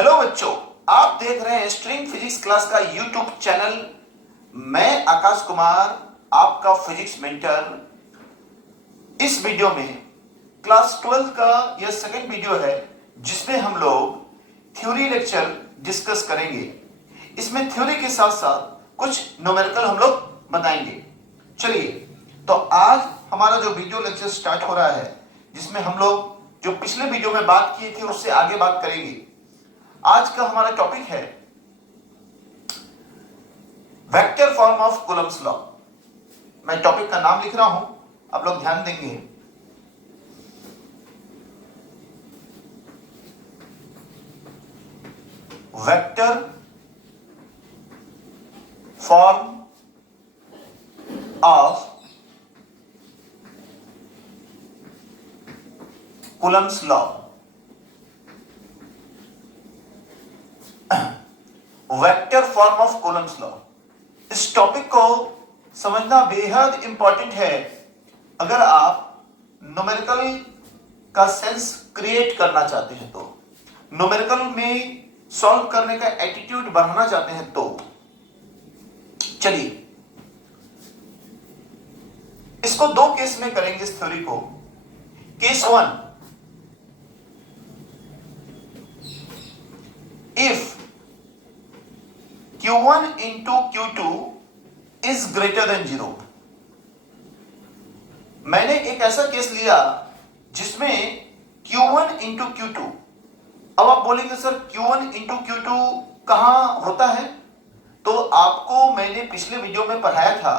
Hello बच्चों, आप देख रहे हैं स्ट्रिंग फिजिक्स क्लास का यूट्यूब चैनल। मैं आकाश कुमार, आपका फिजिक्स मेंटर। इस वीडियो में क्लास 12 का यह सेकंड वीडियो है जिसमें हम लोग थ्योरी लेक्चर डिस्कस करेंगे। इसमें थ्योरी के साथ साथ कुछ न्यूमेरिकल हम लोग बताएंगे। चलिए, तो आज हमारा जो वीडियो लेक्चर स्टार्ट हो रहा है जिसमें हम लोग जो पिछले वीडियो में बात किए थे उससे आगे बात करेंगे। आज का हमारा टॉपिक है vector form of Coulomb's law. मैं टॉपिक का नाम लिख रहा हूं, आप लोग ध्यान देंगे। Vector form of Coulomb's law. Vector form of Coulomb's law, इस टॉपिक को समझना बेहद इंपॉर्टेंट है अगर आप न्यूमेरिकल का सेंस क्रिएट करना चाहते हैं, तो न्यूमेरिकल में सॉल्व करने का एटीट्यूड बढ़ाना चाहते हैं। तो चलिए, इसको दो केस में करेंगे इस थ्योरी को। Case 1, if Q1 into Q2 is greater than 0। मैंने एक ऐसा केस लिया जिसमें Q1 into Q2। अब आप बोलेंगे सर Q1 into Q2 कहां होता है? तो आपको मैंने पिछले वीडियो में पढ़ाया था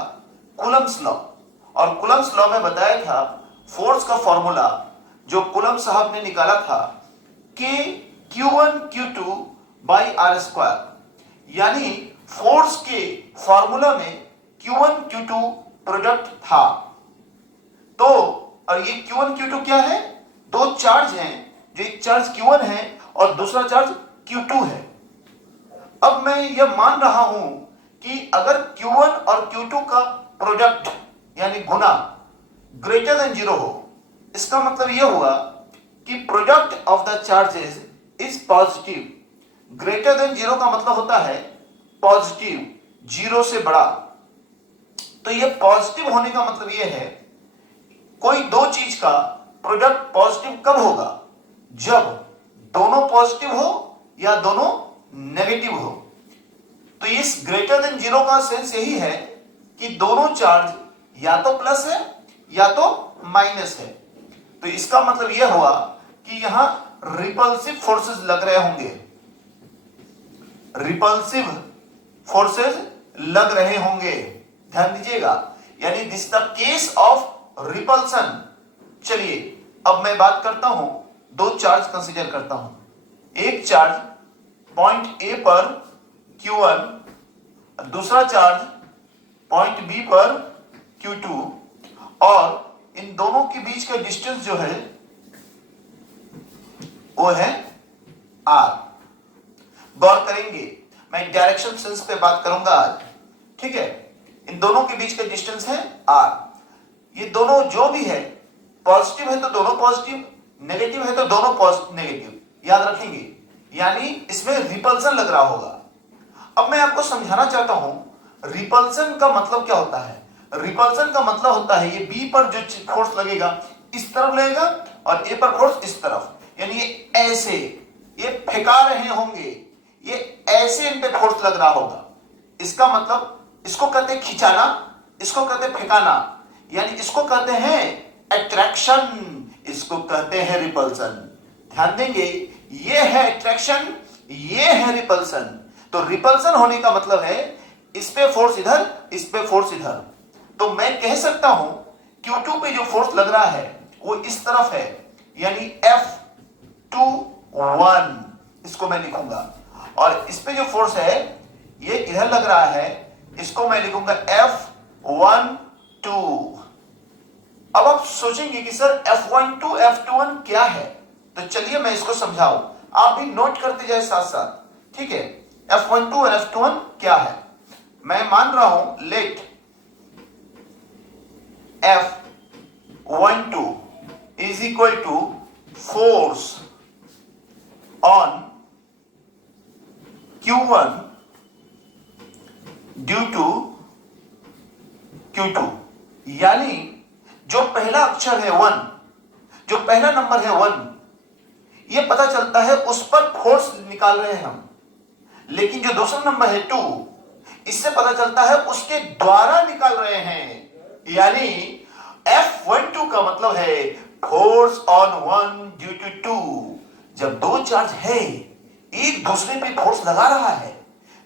कूलम्ब्स लॉ, और कूलम्ब्स लॉ में बताया था फोर्स का फॉर्मूला जो कूलम्ब साहब ने निकाला था कि Q1 Q2 by R square, यानी फोर्स के फॉर्मूला में Q1 Q2 प्रोडक्ट था। तो और ये Q1 Q2 क्या है? दो चार्ज हैं, जो एक चार्ज Q1 है और दूसरा चार्ज Q2 है। अब मैं यह मान रहा हूं कि अगर Q1 और Q2 का प्रोडक्ट यानी गुना ग्रेटर देन 0 हो, इसका मतलब यह हुआ कि product of the charges is positive. Greater than 0 का मतलब होता है पॉजिटिव, 0 से बड़ा। तो ये पॉजिटिव होने का मतलब ये है, कोई दो चीज का प्रोडक्ट पॉजिटिव कब होगा? जब दोनों पॉजिटिव हो या दोनों नेगेटिव हो। तो इस ग्रेटर देन 0 का सेंस यही है कि दोनों चार्ज या तो प्लस है या तो माइनस है। तो इसका मतलब यह हुआ कि यहां रिपल्सिव फोर्सेस लग रहे होंगे, रिपल्सिव फोर्सेस लग रहे होंगे। ध्यान दीजिएगा, यानी this the case of repulsion. चलिए, अब मैं बात करता हूं, दो चार्ज कंसीडर करता हूं। एक चार्ज पॉइंट ए पर Q1, दूसरा चार्ज पॉइंट बी पर Q2, और इन दोनों के बीच का डिस्टेंस जो है वो है R। गौर करेंगे, मैं डायरेक्शन सेंस पे बात करूंगा आज, ठीक है। इन दोनों के बीच का डिस्टेंस है R। ये दोनों जो भी है, पॉजिटिव है तो दोनों पॉजिटिव, नेगेटिव है तो दोनों नेगेटिव, याद रखेंगे। यानी इसमें रिपल्सन लग रहा होगा। अब मैं आपको समझाना चाहता हूं रिपल्सन का मतलब क्या होता है। रिपल्सन का मतलब होता है ये B पर जो फोर्स लगेगा इस तरफ लगेगा और A पर फोर्स इस तरफ, यानी ये ऐसे, ये फेंका रहे होंगे, ये ऐसे इन पे फोर्स लग रहा होगा। इसका मतलब, इसको कहते हैं खिंचाना, इसको कहते हैं फेंकाना, यानी इसको कहते हैं अट्रैक्शन, इसको कहते हैं रिपल्सन। ध्यान देंगे, ये है अट्रैक्शन, ये है रिपल्सन। तो रिपल्सन होने का मतलब है इस पे फोर्स इधर, इस पे फोर्स इधर। तो मैं कह सकता हूं Q2 पे जो फोर्स लग रहा है वो इस तरफ है, यानी F21, इसको मैं लिखूंगा। और इस पे जो फोर्स है ये इधर लग रहा है, इसको मैं लिखूंगा F12। अब आप सोचेंगे कि सर F12 F21 क्या है, तो चलिए मैं इसको समझाऊं, आप भी नोट करते जाए साथ साथ, ठीक है। F12 और F21 क्या है? मैं मान रहा हूं let F12 is equal to force on Q1 due to Q2, यानी जो पहला अक्षर है 1, जो पहला नंबर है 1, ये पता चलता है उस पर फोर्स निकाल रहे हैं हम। लेकिन जो दूसरा नंबर है 2, इससे पता चलता है उसके द्वारा निकाल रहे हैं। यानी F12 का मतलब है फोर्स ऑन 1 ड्यू टू 2। जब दो चार्ज है एक दूसरे पे फोर्स लगा रहा है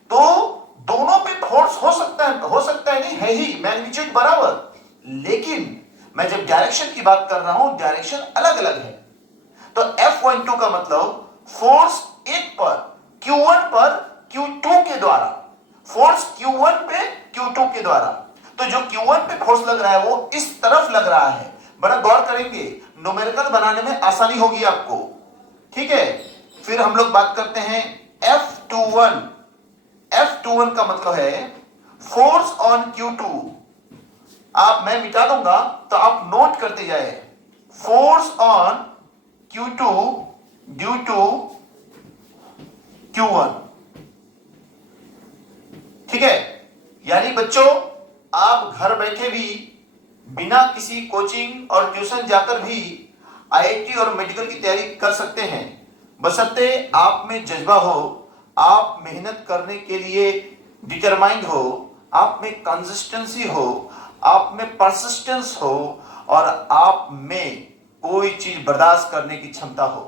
तो दोनों पे फोर्स हो सकता है नहीं है ही, मैग्नीट्यूड बराबर। लेकिन मैं जब डायरेक्शन की बात कर रहा हूं, डायरेक्शन अलग अलग है। तो F12 का मतलब फोर्स एक पर Q1 पर Q2 के द्वारा, फोर्स Q1 पे Q2 के द्वारा। तो जो Q1 पे फोर्स लग रहा है वो इस तरफ लग रहा है। बड़ा गौर करेंगे, न्यूमेरिकल बनाने में आसानी होगी आपको, ठीक है। फिर हम लोग बात करते हैं F21। F21 का मतलब है फोर्स ऑन Q2। मैं मिटा दूंगा तो आप नोट करते जाए, force on Q2 due to Q1, ठीक है। यानी बच्चों, आप घर बैठे भी बिना किसी कोचिंग और ट्यूशन जाकर भी IIT और मेडिकल की तैयारी कर सकते हैं, बशर्ते आप में जज्बा हो, आप मेहनत करने के लिए डिटरमाइंड हो, आप में कंसिस्टेंसी हो, आप में परसिस्टेंस हो और आप में कोई चीज बर्दाश्त करने की क्षमता हो।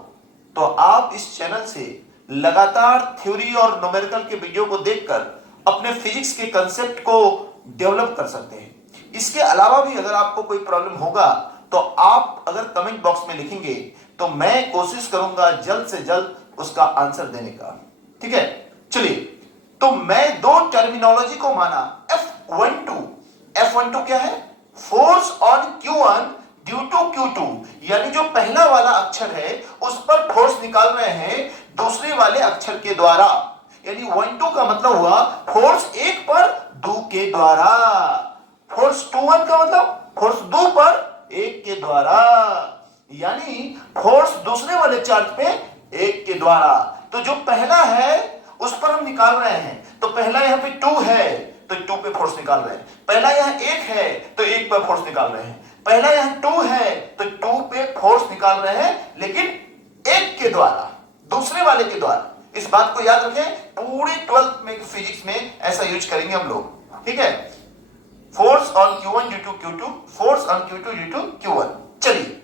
तो आप इस चैनल से लगातार थ्योरी और न्यूमेरिकल के वीडियो को देखकर अपने फिजिक्स के कंसेप्ट को डेवलप कर सकते हैं। इसके अलावा भी अगर आपको कोई प्रॉब्लम होगा तो आप अगर कमेंट बॉक्स में लिखेंगे तो मैं कोशिश करूंगा जल्द से जल्द उसका आंसर देने का, ठीक है। चलिए, तो मैं दो टर्मिनोलॉजी को माना, F12 क्या है? Force on Q1 due to Q2, यानी जो पहला वाला अक्षर है उस पर फोर्स निकाल रहे हैं दूसरे वाले अक्षर के द्वारा। यानी 1-2 का मतलब हुआ फोर्स एक पर 2 के द्वारा, फोर्स 2-1 का मतलब फोर्स 2 पर 1 के द्वारा, यानी फोर्स दूसरे वाले चार्ज पे 1 के द्वारा। तो जो पहला है उस पर हम निकाल रहे हैं, तो पहला यहां पे 2 है तो 2 पे फोर्स निकाल रहे हैं, पहला यहां 1 है तो 1 पे फोर्स निकाल रहे हैं, पहला यहां 2 है तो 2 पे फोर्स निकाल रहे हैं, लेकिन 1 के द्वारा, दूसरे वाले के द्वारा। इस बात को याद रखें, पूरी 12th में फिजिक्स में ऐसा यूज करेंगे हम लोग, ठीक है। Force on Q1 due to Q2, force on Q2 due to Q1। चलिए,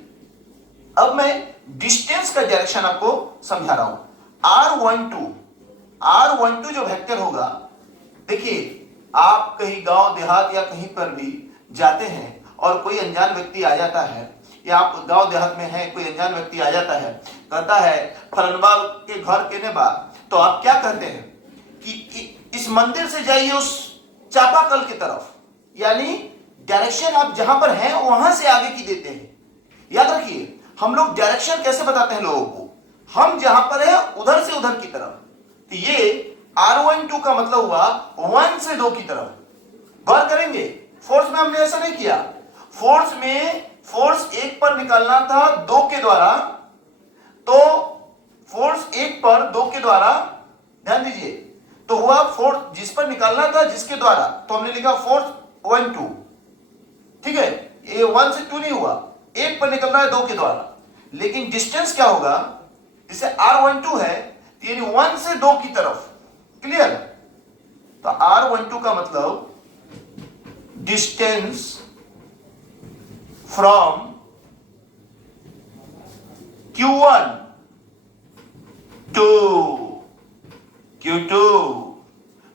अब मैं डिस्टेंस का डायरेक्शन आपको समझा रहा हूं। R12 जो वेक्टर होगा, देखिए आप कहीं गांव देहात या कहीं पर भी जाते हैं और कोई अनजान व्यक्ति आ जाता है, या आप गांव देहात में हैं, कोई अनजान व्यक्ति आ जाता है, कहता है फलनबा के घर केने बा, तो आप क्या कहते हैं कि इस मंदिर से जाइए उस चापाकल की तरफ, यानी डायरेक्शन आप जहां पर हैं वहां से आगे की देते हैं। याद रखिए, हम लोग डायरेक्शन कैसे बताते हैं लोगों को, हम जहां पर है उधर से उधर की तरफ। तो ये R12 का मतलब हुआ 1 से 2 की तरफ। गौर करेंगे, फोर्स में हमने ऐसा नहीं किया, फोर्स में फोर्स 1 पर निकालना था 2 के द्वारा, तो फोर्स 1 पर 2 के द्वारा, ध्यान दीजिए, तो हुआ फोर्स जिस पर निकालना था जिसके द्वारा, तो हमने लिखा फोर्स 1-2, ठीक है। ये 1 से 2 नहीं हुआ, 1 पर निकल रहा है 2 के द्वारा। लेकिन डिस्टेंस क्या होगा, जैसे R12 है यानी 1 से 2 की तरफ, क्लियर। तो R12 का मतलब distance from Q1 to Q2।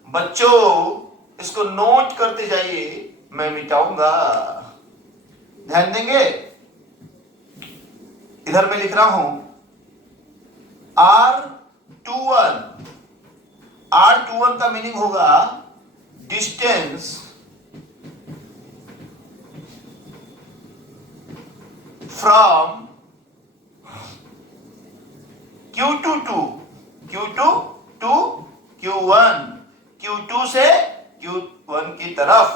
बच्चों इसको नोट करते जाइए, मैं मिटाऊंगा, ध्यान देंगे। इधर मैं लिख रहा हूं R21 का मीनिंग होगा distance from Q2 to Q1, Q2 से Q1 की तरफ।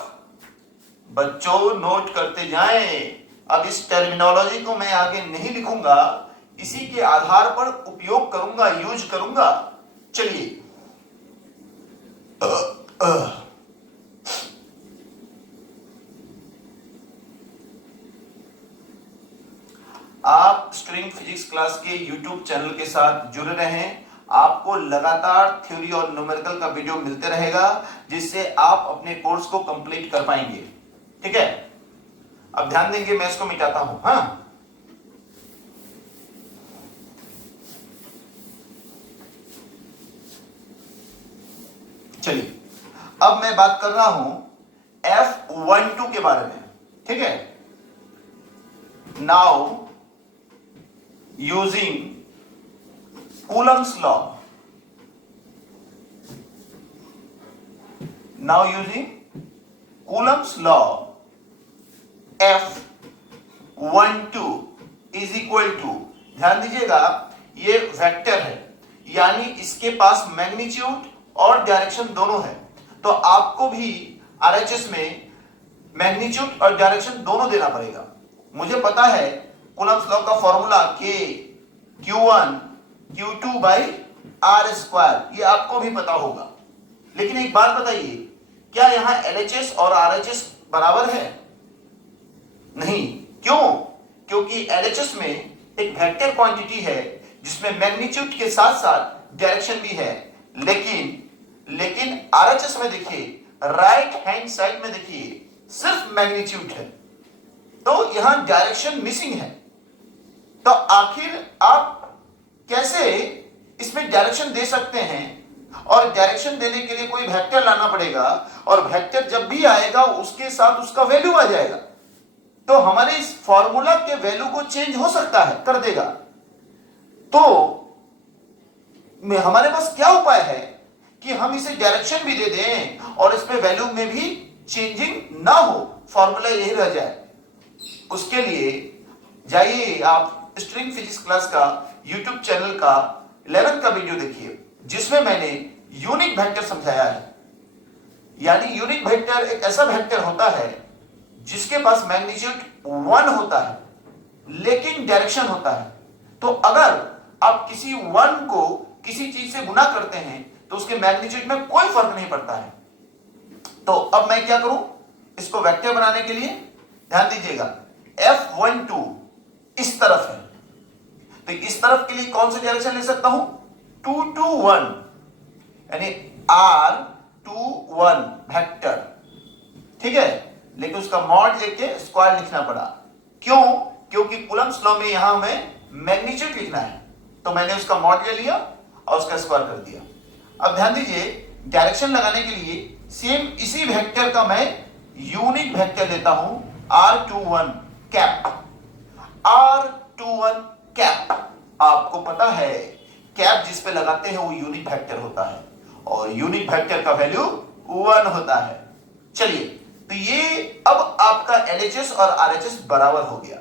बच्चों नोट करते जाएं। अब इस टर्मिनोलॉजी को मैं आगे नहीं लिखूंगा, इसी के आधार पर उपयोग करूंगा, यूज करूंगा। चलिए, आप स्ट्रिंग फिजिक्स क्लास के YouTube चैनल के साथ जुड़े रहें। आपको लगातार थ्योरी और न्यूमेरिकल का वीडियो मिलते रहेगा, जिससे आप अपने कोर्स को कंप्लीट कर पाएंगे। ठीक है, अब ध्यान देंगे, मैं इसको मिटाता हूं। हाँ, चलिए, अब मैं बात कर रहा हूं F12 के बारे में। ठीक है, now using Coulomb's law, now using Coulomb's law, F12 is equal to, ध्यान दीजिएगा, ये वेक्टर है, यानी इसके पास मैग्नीट्यूड और डायरेक्शन दोनों है। तो आपको भी आरएचएस में मैग्नीट्यूड और डायरेक्शन दोनों देना पड़ेगा। मुझे पता है कूलम्स लॉ का formula K Q1 Q2 by R square, ये आपको भी पता होगा। लेकिन एक बात बताइए, क्या यहां LHS और RHS बराबर है? नहीं। क्यों? क्योंकि LHS में एक वेक्टर क्वांटिटी है जिसमें मैग्नीट्यूड के साथ साथ डायरेक्शन भी है, लेकिन RHS में देखिए, राइट हैंड साइड में देखिए, सिर्फ मैग्नीट्यूड है, तो यहां डायरेक्शन मिसिंग है। तो आखिर आप कैसे इसमें डायरेक्शन दे सकते हैं? और डायरेक्शन देने के लिए कोई वेक्टर लाना पड़ेगा, और वेक्टर जब भी आएगा उसके साथ उसका वैल्यू आ जाएगा, तो हमारे इस फॉर्मूला के वैल्यू को चेंज हो सकता है, कर देगा। तो हमारे पास क्या उपाय है कि हम इसे डायरेक्शन भी दे दें और इसमें वैल्यू में भी चेंजिंग ना हो, फॉर्मूला यही रह जाए। उसके लिए जाइए आप स्ट्रिंग फिजिक्स क्लास का YouTube चैनल का 11th का वीडियो देखिए, जिसमें मैंने यूनिट वेक्टर समझाया है। यानी यूनिट वेक्टर एक ऐसा वेक्टर होता है जिसके पास मैग्नीट्यूड 1 होता है, लेकिन डायरेक्शन होता है। तो अगर आप किसी 1 को किसी चीज से गुना करते हैं तो उसके मैग्नीट्यूड में कोई फर्क नहीं पड़ता है। तो अब मैं क्या करूं इसको वेक्टर बनाने के लिए? ध्यान दीजिएगा, F12 इस तरफ है, तो इस तरफ के लिए कौन सा डायरेक्शन ले सकता हूं? 2 to 1, यानी R21 वेक्टर। ठीक है, लेकिन उसका मॉड लेके स्क्वायर लिखना पड़ा। क्यों? क्योंकि कूलम्स लॉ में यहां हमें मैग्नीट्यूड लिखना है, तो मैंने उसका मॉड ले लिया और उसका स्क्वायर कर दिया। अब ध्यान दीजिए, डायरेक्शन लगाने के लिए सेम इसी वेक्टर का मैं यूनिट वेक्टर लेता हूं, R21 कैप। R21 कैप, आपको पता है कैप जिस पे लगाते हैं वो यूनिट वेक्टर होता है, और यूनिट वेक्टर का वैल्यू 1 होता है। चलिए, तो ये अब आपका LHS और RHS बराबर हो गया,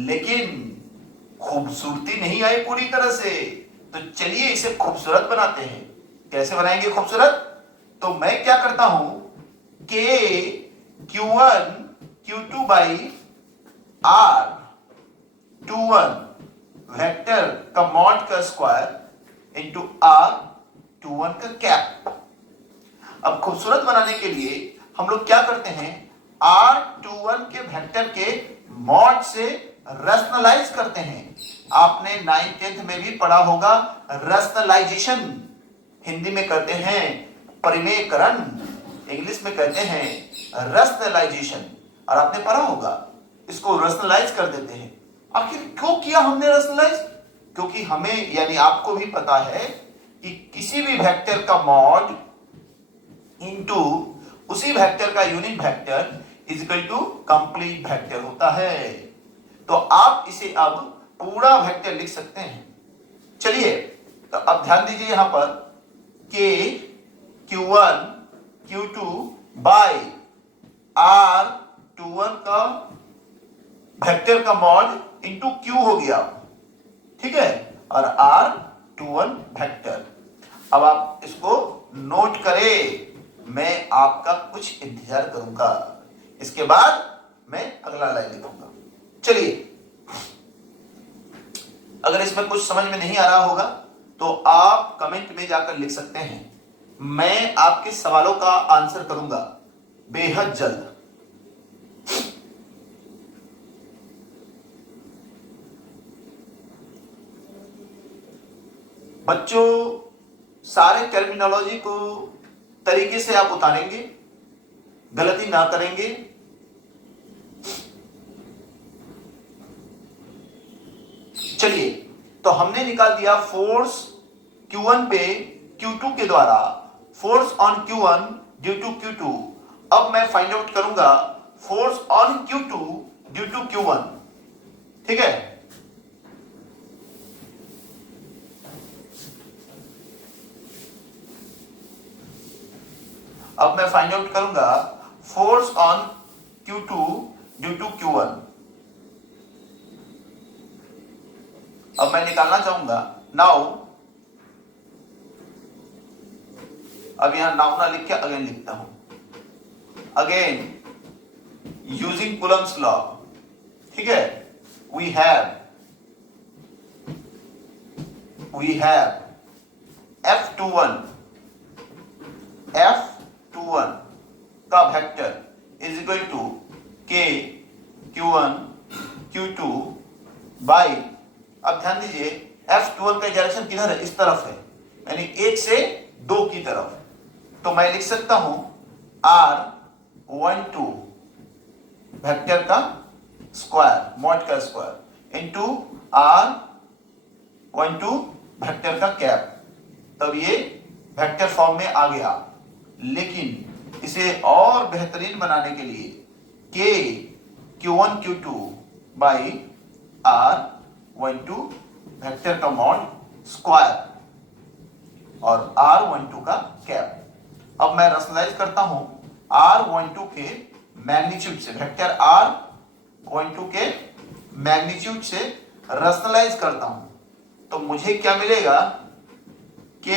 लेकिन खूबसूरती नहीं आई पूरी तरह से। तो चलिए इसे खूबसूरत बनाते हैं। कैसे बनाएंगे खूबसूरत? तो मैं क्या करता हूं, K Q1 Q2 by R21 vector का मॉड का स्क्वायर इंटू R21 का कैप। अब खूबसूरत बनाने के लिए हम लोग क्या करते हैं, R21 के वेक्टर के मॉड से रैशनलाइज करते हैं। आपने 9th 10th में भी पढ़ा होगा रैशनलाइजेशन, हिंदी में कहते हैं परिमेयकरण, इंग्लिश में कहते हैं रैशनलाइजेशन, और आपने पढ़ा होगा इसको रैशनलाइज कर देते हैं। आखिर क्यों किया हमने रैशनलाइज? क्योंकि हमें यानी आपको भी पता है कि किसी भी वेक्टर का मॉड इनटू उसी वेक्टर का unit vector is equal to complete vector होता है। तो आप इसे अब पूरा वेक्टर लिख सकते हैं। चलिए, तो अब ध्यान दीजिए यहां पर K Q1 Q2 by R21 का वेक्टर का मॉड इंटू Q हो गया, ठीक है, और R21 वेक्टर। अब आप इसको नोट करें, मैं आपका कुछ इंतजार करूंगा, इसके बाद मैं अगला लाइन लिखूंगा। चलिए, अगर इसमें कुछ समझ में नहीं आ रहा होगा तो आप कमेंट में जाकर लिख सकते हैं मैं आपके सवालों का आंसर करूंगा बेहद जल्द। बच्चों सारे टर्मिनोलॉजी को तरीके से आप उतारेंगे, गलती ना करेंगे। चलिए, तो हमने निकाल दिया फोर्स Q1 पे Q2 के द्वारा, force on Q1 due to Q2। अब मैं फाइंड आउट करूंगा force on Q2 due to Q1। ठीक है, अब मैं फाइंड आउट करूंगा force on Q2 due to Q1। अब मैं निकालना चाहूंगा नाउ, अब यहां नाउ ना लिख के अगेन लिखता हूं, अगेन यूजिंग कूलम्स लॉ। ठीक है, वी हैव F21 का vector is equal to K Q1 Q2 by, अब ध्यान दीजिए F21 का डायरेक्शन किधर है, इस तरफ है, यानी 1 से 2 की तरफ। तो मैं लिख सकता हूं R12 वेक्टर का स्क्वायर, मॉड का स्क्वायर, इंटू R12 वेक्टर का कैप। तब ये वेक्टर फॉर्म में आ गया। लेकिन इसे और बेहतरीन बनाने के लिए K Q1 Q2 by R12 vector का मॉड स्क्वायर और R12 का कैप। अब मैं रैशनलाइज करता हूं R12 के मैग्नीट्यूड से, वेक्टर R12 के मैग्नीट्यूड से रैशनलाइज करता हूं, तो मुझे क्या मिलेगा, K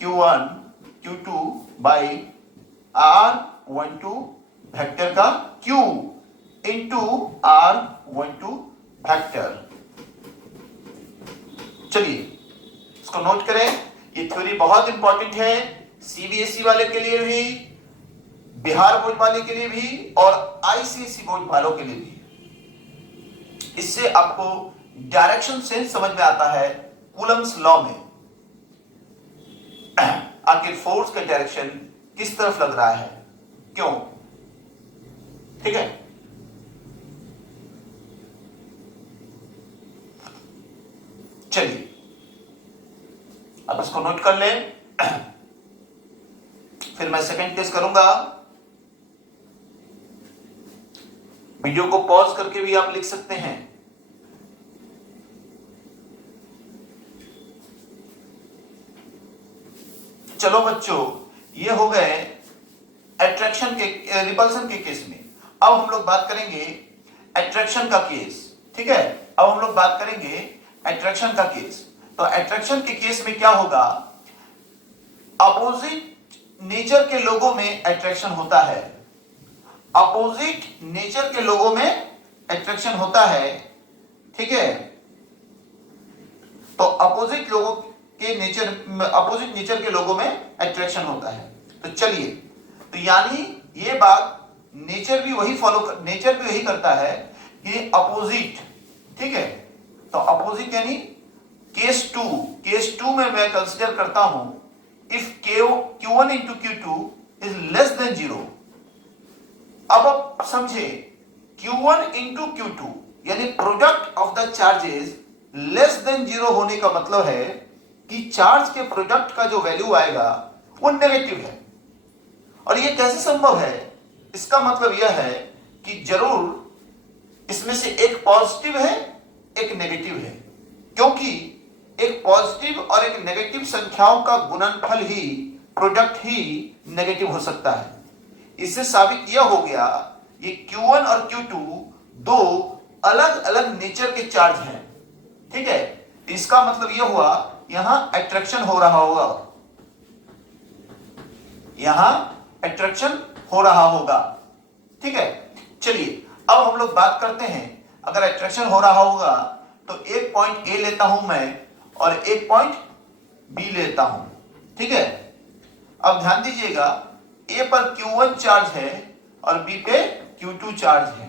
Q1 Q2 by R12 vector का Q इंटू R12 वेक्टर। चलिए इसको नोट करें, ये थ्योरी बहुत इंपॉर्टेंट है सीबीएसई वाले के लिए भी, बिहार बोर्ड वाले के लिए भी और आईसीएसई बोर्ड वालों के लिए भी। इससे आपको डायरेक्शन सेंस समझ में आता है कूलम्स लॉ में, आखिर फोर्स का डायरेक्शन किस तरफ लग रहा है, क्यों। ठीक है, चलिए अब इसको नोट कर लें, फिर मैं सेकंड केस करूंगा। वीडियो को पॉज करके भी आप लिख सकते हैं। चलो बच्चों, ये हो गए अट्रैक्शन के, रिपल्शन के केस में। अब हम लोग बात करेंगे अट्रैक्शन का केस। ठीक है, अब हम लोग बात करेंगे अट्रैक्शन का केस। तो अट्रैक्शन के केस में क्या होगा, अपोजिट नेचर के लोगों में अट्रैक्शन होता है, अपोजिट नेचर के लोगों में अट्रैक्शन होता है। ठीक है, तो अपोजिट लोगों के नेचर, अपोजिट नेचर के लोगों में अट्रैक्शन होता है। तो चलिए, तो यानी ये बात नेचर भी वही नेचर भी वही करता है कि अपोजिट। ठीक है, तो अपोजिट यानी केस टू में मैं कंसीडर करता हूं if Q1 into Q2 is less than 0। अब आप समझे, Q1 इंटू Q2 यानी product of the charges less than 0 होने का मतलब है कि चार्ज के प्रोडक्ट का जो वैल्यू आएगा वो नेगेटिव है। और ये कैसे संभव है, इसका मतलब यह है कि जरूर इसमें से एक पॉजिटिव है एक नेगेटिव है, क्योंकि एक पॉजिटिव और एक नेगेटिव संख्याओं का गुणनफल ही, प्रोडक्ट ही नेगेटिव हो सकता है। इससे साबित यह हो गया ये Q1 और Q2 दो अलग अलग नेचर के चार्ज हैं। ठीक है, इसका मतलब यह हुआ यहां अट्रैक्शन हो रहा होगा, यहां अट्रैक्शन हो रहा होगा। ठीक है, चलिए अब हम लोग बात करते हैं, अगर अट्रैक्शन हो रहा होगा तो एक पॉइंट ए लेता हूं मैं और एक पॉइंट बी लेता हूं। ठीक है, अब ध्यान दीजिएगा, ए पर Q1 चार्ज है और बी पे Q2 चार्ज है,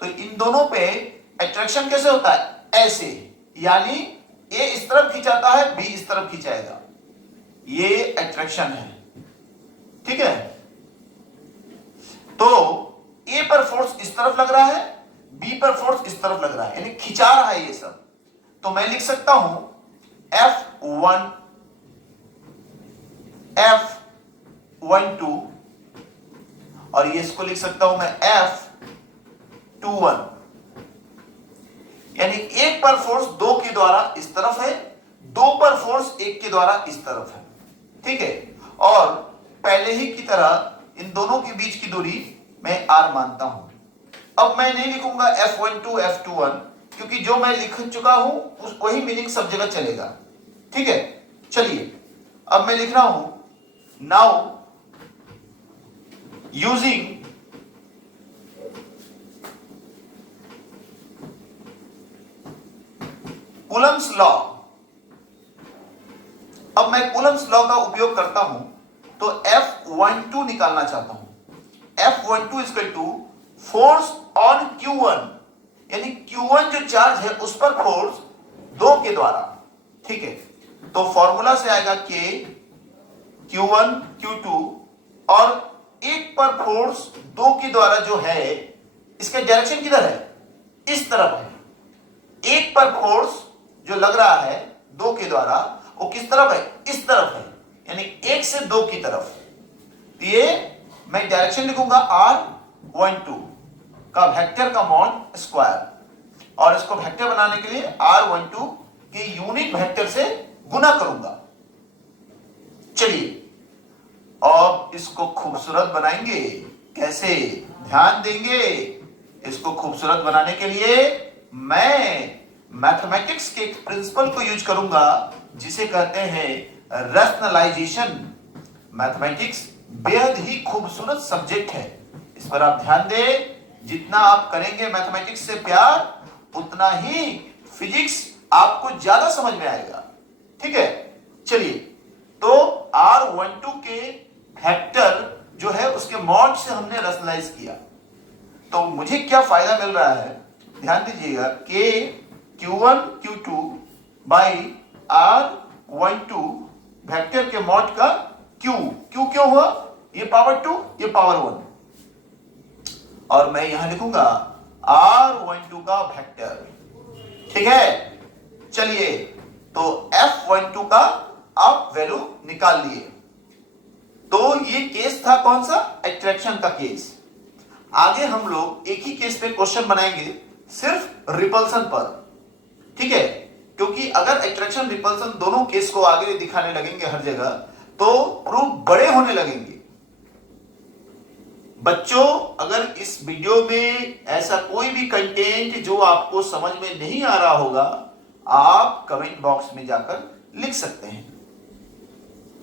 तो इन दोनों पे अट्रैक्शन कैसे होता है? ऐसे, यानी ए इस तरफ खिंचाता है, बी इस तरफ खिंचाएगा, ये अट्रैक्शन है। ठीक है, तो ए पर फोर्स इस तरफ लग रहा है, बी पर फोर्स इस तरफ लग रहा है, यानी खिंचा रहा है ये सब। तो मैं लिख सकता हूं F1 F12 और ये इसको लिख सकता हूं मैं F21, यानी एक पर फोर्स दो के द्वारा इस तरफ है, दो पर फोर्स एक के द्वारा इस तरफ है। ठीक है, और पहले ही की तरह इन दोनों के बीच की दूरी मैं R मानता हूं। अब मैं नहीं लिखूंगा F12 F21, क्योंकि जो मैं लिख चुका हूं उस वही मीनिंग सब जगह चलेगा। ठीक है, चलिए अब मैं लिख रहा हूं, नाउ यूजिंग कूलम्स लॉ। अब मैं कूलम्स लॉ का उपयोग करता हूं तो F12 निकालना चाहता हूं। F12 is equal to force on Q1, यानी Q1 जो चार्ज है उस पर फोर्स दो के द्वारा। ठीक है, तो फॉर्मूला से आएगा K Q1 Q2, और एक पर फोर्स दो के द्वारा जो है इसका डायरेक्शन किधर है? इस तरफ है। एक पर फोर्स जो लग रहा है दो के द्वारा वो किस तरफ है? इस तरफ है, यानी एक से दो की तरफ। तो ये मैं डायरेक्शन लिखूंगा R12 का वेक्टर का मॉड स्क्वायर, और इसको वेक्टर बनाने के लिए R12 के यूनिट वेक्टर से गुना करूंगा। चलिए अब इसको खूबसूरत बनाएंगे। कैसे? ध्यान देंगे। इसको खूबसूरत बनाने के लिए मैं मैथमेटिक्स के एक प्रिंसिपल को यूज करूंगा जिसे कहते हैं रैशनलाइजेशन। मैथमेटिक्स बेहद ही खूबसूरत सब्जेक्ट है, इस पर आप ध्यान दें। जितना आप करेंगे मैथमेटिक्स से प्यार, उतना ही फिजिक्स आपको ज्यादा समझ में आएगा। ठीक है, चलिए तो R12 के वेक्टर जो है उसके मॉड से हमने रैशनलाइज किया, तो मुझे क्या फायदा मिल रहा है? ध्यान दीजिएगा, K Q1 Q2 by R12 vector के मॉड का Q क्यों हुआ? ये पावर 2, ये पावर 1, और मैं यहां लिखूंगा R12 का वेक्टर। ठीक है, चलिए तो F12 का आप वैल्यू निकाल लिए। तो ये केस था कौन सा? अट्रैक्शन का केस। आगे हम लोग एक ही केस पे क्वेश्चन बनाएंगे, सिर्फ रिपल्सन पर। ठीक है, क्योंकि अगर अट्रैक्शन रिपल्सन दोनों केस को आगे दिखाने लगेंगे हर जगह, तो प्रूफ बड़े होने लगेंगे। बच्चों, अगर इस वीडियो में ऐसा कोई भी कंटेंट जो आपको समझ में नहीं आ रहा होगा, आप कमेंट बॉक्स में जाकर लिख सकते हैं।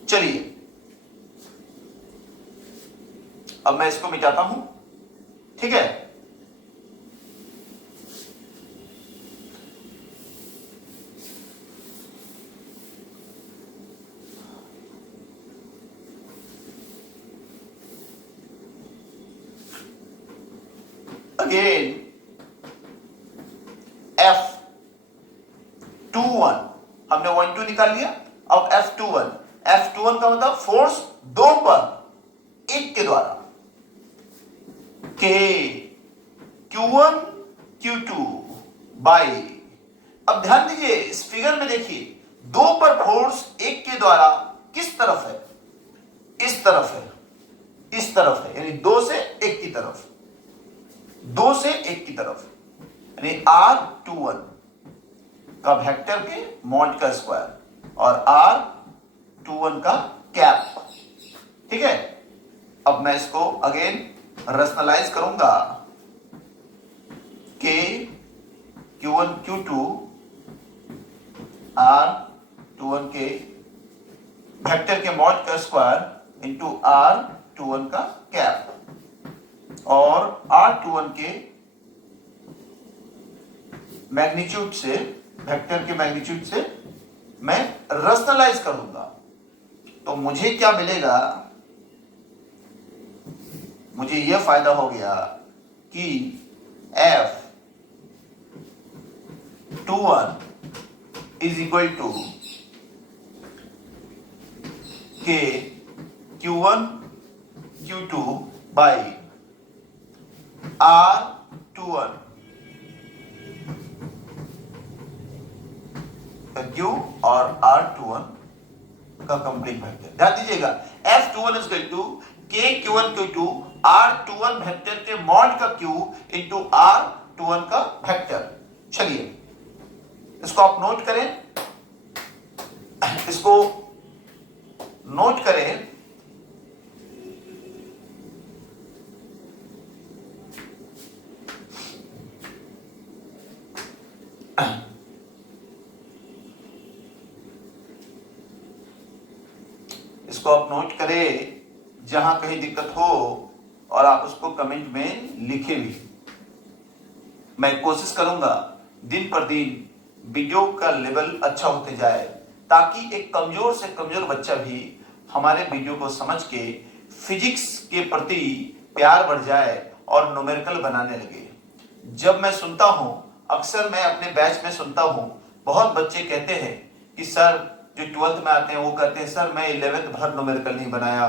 चलिए अब मैं इसको मिटाता हूं। ठीक है, अगेन F21 हमने 12 निकाल लिया। अब F21 का मतलब फोर्स दो पर एक के द्वारा, K Q1 Q2 बाई, अब ध्यान दीजिए इस फिगर में देखिए, दो पर फोर्स एक के द्वारा किस तरफ है? इस तरफ है, इस तरफ है, यानी दो से एक की तरफ, दो से एक की तरफ, यानी R21 का वेक्टर के मॉड का स्क्वायर और R21 का कैप। ठीक है, अब मैं इसको अगेन रैशनलाइज करूंगा। K Q1 Q2 R21 के वेक्टर के मॉड का स्क्वायर इंटू R21 का कैप, और R21 के मैग्नीट्यूड से, वेक्टर के मैग्नीट्यूड से मैं रैशनलाइज करूंगा। तो मुझे क्या मिलेगा, मुझे यह फायदा हो गया कि F21 इज इक्वल टू के Q1 Q2 by R21 Q और R21 का कंप्लीट वेक्टर। ध्यान दीजिएगा, F21 इज इक्वल टू के Q1 Q2 R21 वेक्टर के मॉड का Q इंटू R21 का वेक्टर। चलिए इसको आप नोट करें, इसको नोट करें। इसको आप नोट करें, जहां कहीं दिक्कत हो और आप उसको कमेंट में लिखे भी। मैं कोशिश करूंगा दिन पर दिन वीडियो का लेवल अच्छा होते जाए, ताकि एक कमजोर से कमजोर बच्चा भी हमारे वीडियो को समझ के फिजिक्स के प्रति प्यार बढ़ जाए और न्यूमेरिकल बनाने लगे। जब मैं सुनता हूं, अक्सर मैं अपने बैच में सुनता हूं, बहुत बच्चे कहते हैं कि सर, जो 12th में आते हैं वो कहते हैं सर मैं 11th भर न्यूमेरिकल नहीं बनाया।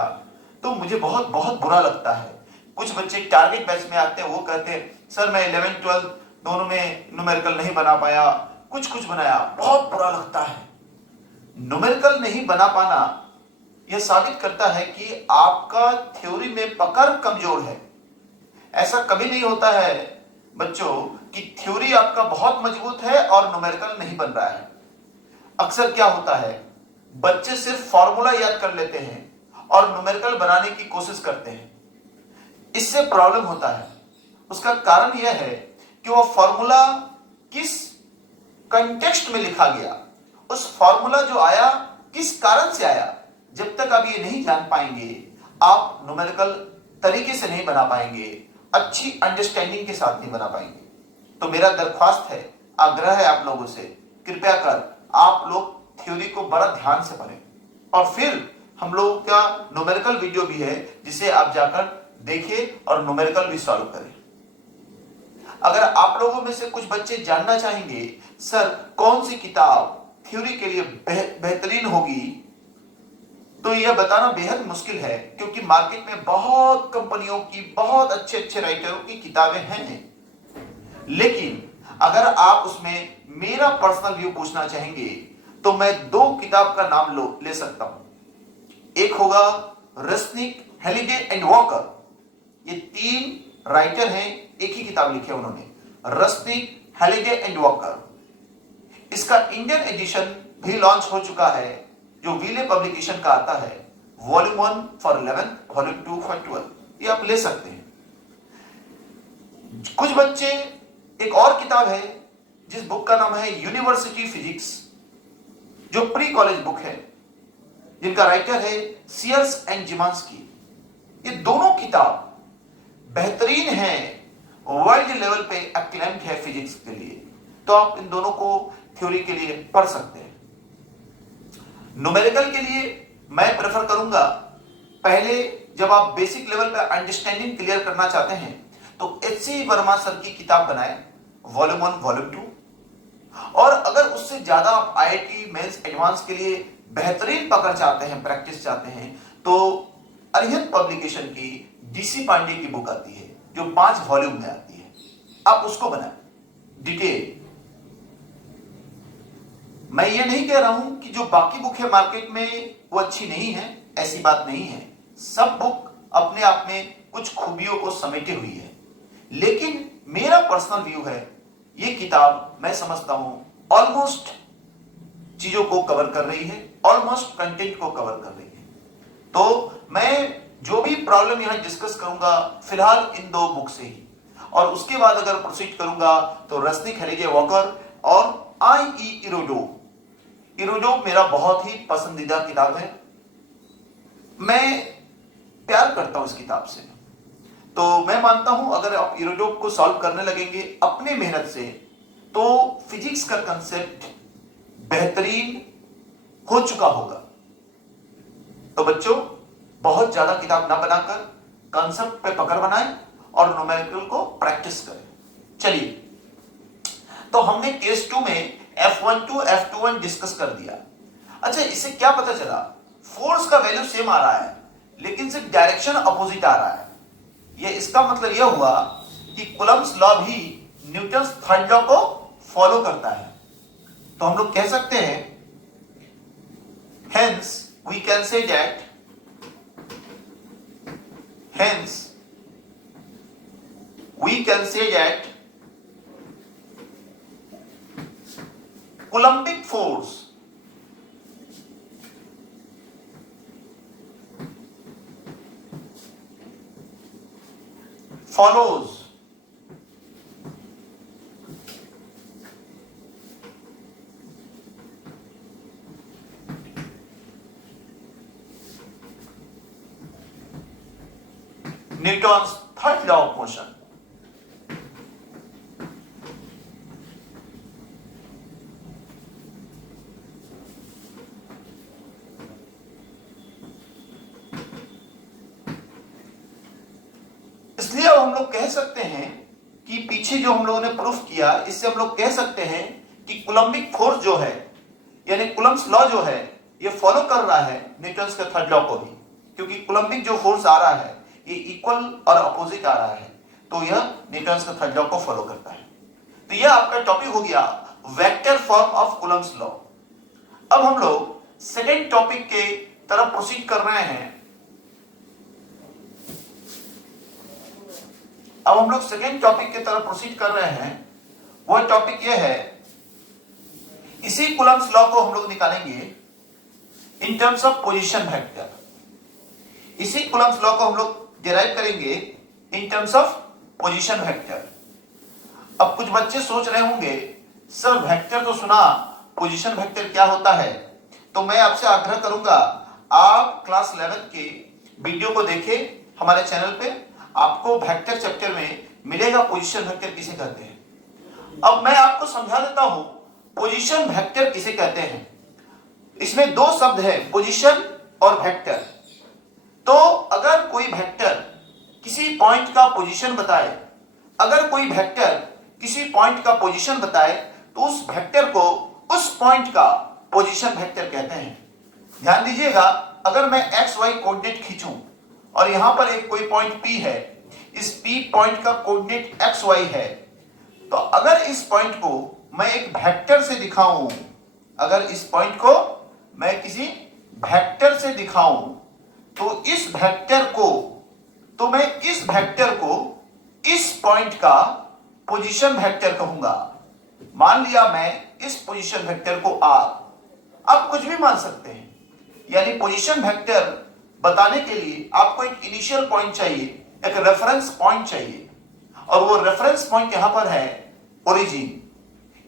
तो मुझे बहुत बहुत बुरा लगता है। कुछ बच्चे टारगेट बैच में आते हैं, वो कहते हैं सर मैं 11th 12th दोनों में न्यूमेरिकल नहीं बना पाया, कुछ बनाया। बहुत बुरा लगता है। न्यूमेरिकल नहीं बना पाना यह साबित करता है कि आपका थ्योरी में पकड़ कमजोर है। ऐसा कभी नहीं होता है बच्चों कि थ्योरी आपका बहुत मजबूत है और न्यूमेरिकल नहीं बन रहा है। अक्सर क्या होता है, बच्चे सिर्फ फॉर्मूला याद कर लेते हैं और न्यूमेरिकल बनाने की कोशिश करते हैं। इससे प्रॉब्लम होता है। उसका कारण यह है कि वह फॉर्मूला किस कंटेक्स्ट में लिखा गया, उस फॉर्मूला जो आया किस कारण से आया, जब तक आप ये नहीं जान पाएंगे आप न्यूमेरिकल तरीके से नहीं बना पाएंगे, अच्छी अंडरस्टैंडिंग के साथ नहीं बना पाएंगे। तो मेरा दरख्वास्त है, आग्रह है आप लोगों से, कृपया कर आप लोग थ्योरी को बड़ा ध्यान से पढ़ें और फिर हम लोगों का न्यूमेरिकल वीडियो भी है जिसे आप जाकर देखें और न्यूमेरिकल भी सॉल्व करें। अगर आप लोगों में से कुछ बच्चे जानना चाहेंगे सर कौन सी किताब थ्योरी के लिए बेहतरीन होगी, तो यह बताना बेहद मुश्किल है, क्योंकि मार्केट में बहुत कंपनियों की बहुत अच्छे अच्छे राइटरों की किताबें हैं। लेकिन अगर आप उसमें मेरा पर्सनल व्यू पूछना चाहेंगे तो मैं दो किताब का नाम ले सकता हूं। एक होगा रेस्निक, हेलिडे एंड वॉकर। ये तीन राइटर हैं, एक ही किताब लिखी है उन्होंने, रेस्निक, हेलिडे एंड वॉकर। इसका इंडियन एडिशन भी लॉन्च हो चुका है, जो विले पब्लिकेशन का आता है, volume 1 for 11th, volume 2 for 12th। ये आप ले सकते हैं। कुछ बच्चे, एक और किताब है जिस बुक का नाम है यूनिवर्सिटी फिजिक्स, जो प्री कॉलेज बुक है, जिनका राइटर है सीयर्स एंड जिमांस्की। ये दोनों किताब बेहतरीन हैं, वर्ल्ड लेवल पे एक्लेम्ड है फिजिक्स के लिए। तो आप इन दोनों को थ्योरी के लिए पढ़ सकते हैं। न्यूमेरिकल के लिए मैं प्रेफर करूंगा, पहले जब आप बेसिक लेवल पे अंडरस्टैंडिंग क्लियर करना चाहते हैं तो एच.सी. वर्मा सर की किताब बनाएं, वॉल्यूम 1 वॉल्यूम 2। और अगर उससे ज्यादा आप आईआईटी मेंस एडवांस के लिए बेहतरीन पकड़ चाहते हैं, प्रैक्टिस चाहते हैं, तो अरिहंत पब्लिकेशन की डीसी पांडे की बुक आती है जो 5 वॉल्यूम में आती है, आप उसको बनाएं डिटेल। मैं ये नहीं कह रहा हूं कि जो बाकी बुक है मार्केट में वो अच्छी नहीं है, ऐसी बात नहीं है। सब बुक अपने आप में कुछ खूबियों को समेटे हुई है, लेकिन मेरा पर्सनल व्यू है, ये किताब मैं समझता हूं ऑलमोस्ट चीजों को कवर कर रही है, ऑलमोस्ट कंटेंट को कवर कर रही है। तो मैं जो भी प्रॉब्लम यहां डिस्कस करूंगा फिलहाल इन दो बुक से ही, और उसके बाद अगर प्रोसीड करूंगा तो रेस्निक, हेलिडे, वॉकर और आई.ई. इरोडोव मेरा बहुत ही पसंदीदा किताब है। मैं प्यार करता हूं इस किताब से। तो मैं मानता हूं अगर आप इरोडोव को सॉल्व करने लगेंगे अपने मेहनत से, तो फिजिक्स का कंसेप्ट बेहतरीन हो चुका होगा। तो बच्चों बहुत ज्यादा किताब ना बनाकर कॉन्सेप्ट पे पकड़ बनाएं और न्यूमेरिकल को प्रैक्टिस करें। चलिए, तो हमने केस 2 में F12 F21 डिस्कस कर दिया। अच्छा, इससे क्या पता चला? फोर्स का वैल्यू सेम आ रहा है लेकिन सिर्फ डायरेक्शन अपोजिट आ रहा है। ये इसका मतलब यह हुआ कि कूलम्ब्स लॉ भी न्यूटन्स थर्ड लॉ को फॉलो करता है। तो हम लोग कह सकते हैं hence we can say that Coulombic force follows Newton's third law of motion। इसलिए अब हम लोग कह सकते हैं कि पीछे जो हम लोगों ने प्रूफ किया, इससे हम लोग कह सकते हैं कि कूलम्बिक फोर्स जो है, यानी कूलम्ब्स लॉ जो है, ये फॉलो कर रहा है न्यूटन्स के थर्ड लॉ को भी, क्योंकि कूलम्बिक जो फोर्स आ रहा है ये इक्वल और अपोजिट आ रहा है, तो यह न्यूटन्स के थर्ड लॉ को फॉलो करता है। तो यह आपका टॉपिक हो गया vector form of Coulomb's law. अब हम लोग सेकेंड टॉपिक के तरफ प्रोसीड कर रहे हैं। वह टॉपिक यह है, इसी कूलम्ब्स लॉ को हम लोग निकालेंगे इन टर्म्स ऑफ पोजीशन वेक्टर। इसी कूलम्ब्स लॉ को हम लोग डिराइव करेंगे इन टर्म्स ऑफ पोजीशन वेक्टर। अब कुछ बच्चे सोच रहे होंगे, सर वेक्टर तो सुना, पोजीशन वेक्टर क्या होता है? तो मैं आपसे आग्रह करूंगा, आप क्लास 11 के वीडियो को देखें हमारे चैनल पे, आपको वेक्टर चैप्टर में मिलेगा पोजीशन वेक्टर किसे कहते हैं। अब मैं आपको समझा देता हूं पोजीशन वेक्टर किसे कहते हैं। इसमें दो शब्द है, पोजीशन और वेक्टर। तो अगर कोई वेक्टर किसी पॉइंट का पोजीशन बताए, तो उस वेक्टर को उस पॉइंट का पोजीशन वेक्टर कहते हैं। ध्यान दीजिएगा, अगर मैं एक्स वाई कोऑर्डिनेट खींचूं और यहां पर एक कोई पॉइंट P है, इस P पॉइंट का कोऑर्डिनेट एक्स वाई है, तो अगर इस पॉइंट को मैं एक वेक्टर से दिखाऊं, तो मैं इस वेक्टर को इस पॉइंट का पोजीशन वेक्टर कहूंगा। मान लिया मैं इस पोजीशन वेक्टर को R, आप कुछ भी मान सकते हैं। यानी पोजीशन वेक्टर बताने के लिए आपको एक इनिशियल पॉइंट चाहिए, एक रेफरेंस पॉइंट चाहिए, और वो रेफरेंस पॉइंट यहां पर है ओरिजिन।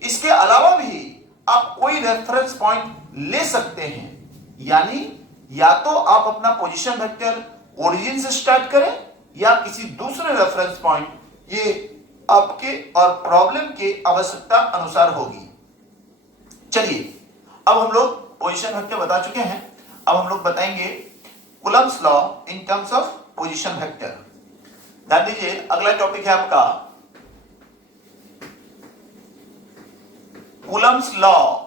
इसके अलावा भी आप कोई रेफरेंस पॉइंट ले सकते हैं, यानी या तो आप अपना पोजीशन वेक्टर ओरिजिन से स्टार्ट करें या किसी दूसरे रेफरेंस पॉइंट, ये आपके और प्रॉब्लम के आवश्यकता अनुसार होगी। चलिए, अब हम लोग पोजीशन वेक्टर बता चुके हैं, अब हम लोग बताएंगे Coulomb's law in terms of position vector. ध्यान दीजिए, अगला टॉपिक है आपका Coulomb's law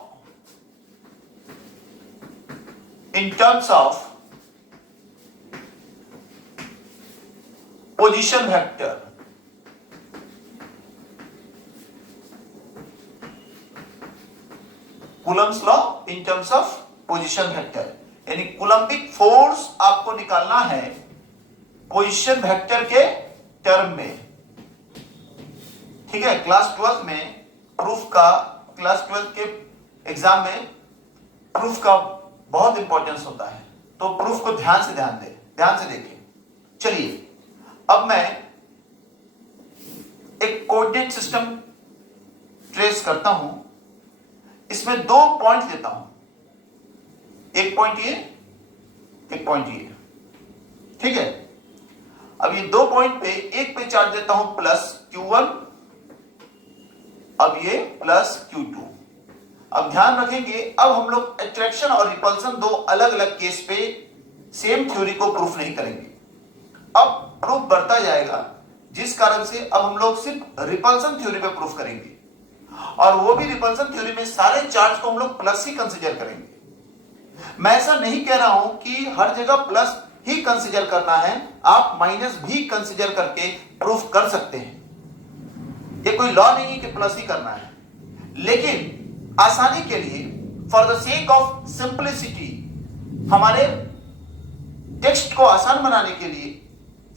in terms of position vector. Coulomb's law in terms of position vector, यानी कूलम्बिक फोर्स आपको निकालना है पोजीशन वेक्टर के टर्म में। ठीक है, क्लास 12 के एग्जाम में प्रूफ का बहुत इंपॉर्टेंस होता है, तो प्रूफ को ध्यान से देखें। चलिए, अब मैं एक कोऑर्डिनेट सिस्टम ट्रेस करता हूं। इसमें दो पॉइंट लेता हूं, एक पॉइंट ये, एक पॉइंट ये। ठीक है, अब ये दो पॉइंट पे, एक पे चार्ज देता हूं प्लस Q1, अब ये प्लस Q2। अब ध्यान रखेंगे, अब हम लोग अट्रैक्शन और रिपल्सन दो अलग अलग केस पे सेम थ्योरी को प्रूफ नहीं करेंगे। अब प्रूफ बढ़ता जाएगा, जिस कारण से अब हम लोग सिर्फ रिपल्सन थ्योरी पे प्रूफ करेंगे, और वो भी रिपल्सन थ्योरी में सारे चार्ज को हम लोग प्लस ही कंसीडर करेंगे। मैं ऐसा नहीं कह रहा हूं कि हर जगह प्लस ही कंसीडर करना है, आप माइनस भी कंसीडर करके प्रूफ कर सकते हैं। ये कोई लॉ नहीं है कि प्लस ही करना है, लेकिन आसानी के लिए, for the sake of simplicity, हमारे टेक्स्ट को आसान बनाने के लिए,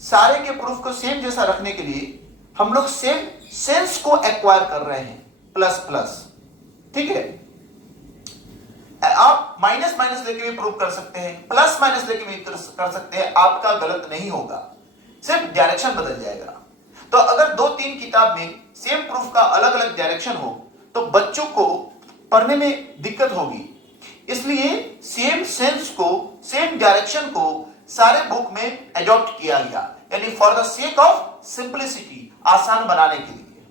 सारे के प्रूफ को सेम जैसा रखने के लिए हम लोग सेम सेंस को एक्वायर कर रहे हैं, प्लस प्लस। ठीक है, आप माइनस माइनस लेके भी प्रूव कर सकते हैं, प्लस माइनस लेके भी कर सकते हैं, आपका गलत नहीं होगा, सिर्फ डायरेक्शन बदल जाएगा। तो अगर 2-3 किताब में सेम प्रूफ का अलग अलग डायरेक्शन हो तो बच्चों को पढ़ने में दिक्कत होगी, इसलिए सेम सेंस को, सेम डायरेक्शन को सारे बुक में एडॉप्ट किया गया, यानी for the sake of simplicity, आसान बनाने के लिए।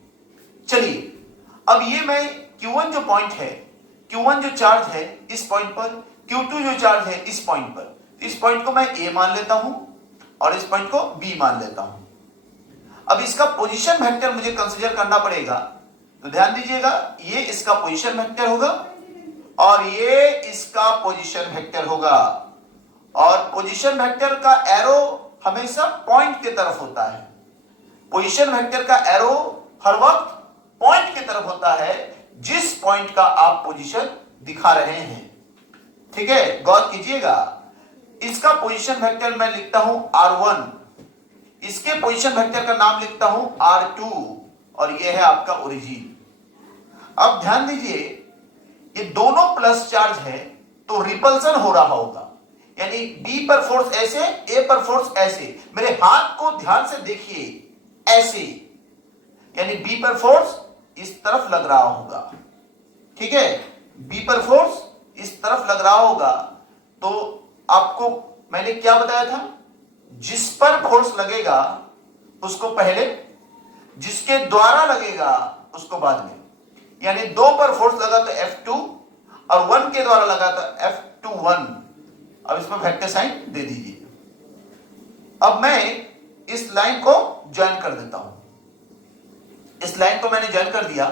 चलिए, अब ये मैं Q1 जो पॉइंट है, Q1 जो चार्ज है इस पॉइंट पर, Q2 जो चार्ज है इस पॉइंट पर, इस पॉइंट को मैं A मान लेता हूं और इस पॉइंट को B मान लेता हूं। अब इसका पोजीशन वेक्टर मुझे कंसीडर करना पड़ेगा, तो ध्यान दीजिएगा, ये इसका पोजीशन वेक्टर होगा और ये इसका पोजीशन वेक्टर होगा, और पोजीशन वेक्टर का एरो हमेशा पॉइंट की तरफ होता है। पोजीशन वेक्टर का एरो हर वक्त पॉइंट की तरफ होता है, जिस पॉइंट का आप पोजीशन दिखा रहे हैं। ठीक है, गौर कीजिएगा, इसका पोजीशन वेक्टर मैं लिखता हूं R1, इसके पोजीशन वेक्टर का नाम लिखता हूं R2, और यह है आपका ओरिजिन। अब ध्यान दीजिए, ये दोनों प्लस चार्ज है तो रिपल्सन हो रहा होगा, यानी B पर फोर्स ऐसे, A पर फोर्स ऐसे। मेरे हाथ को ध्यान से देखिए, ऐसे, यानी B पर फोर्स इस तरफ लग रहा होगा। ठीक है, B पर फोर्स इस तरफ लग रहा होगा। तो आपको मैंने क्या बताया था, जिस पर फोर्स लगेगा उसको पहले, जिसके द्वारा लगेगा उसको बाद में। यानी 2 पर फोर्स लगा तो F2 और 1 के द्वारा लगा तो F21। अब इसमें वेक्टर साइन दे दीजिए। अब मैं इस लाइन को ज्वाइन कर देता हूं, इस लाइन को मैंने ज्वाइन कर दिया,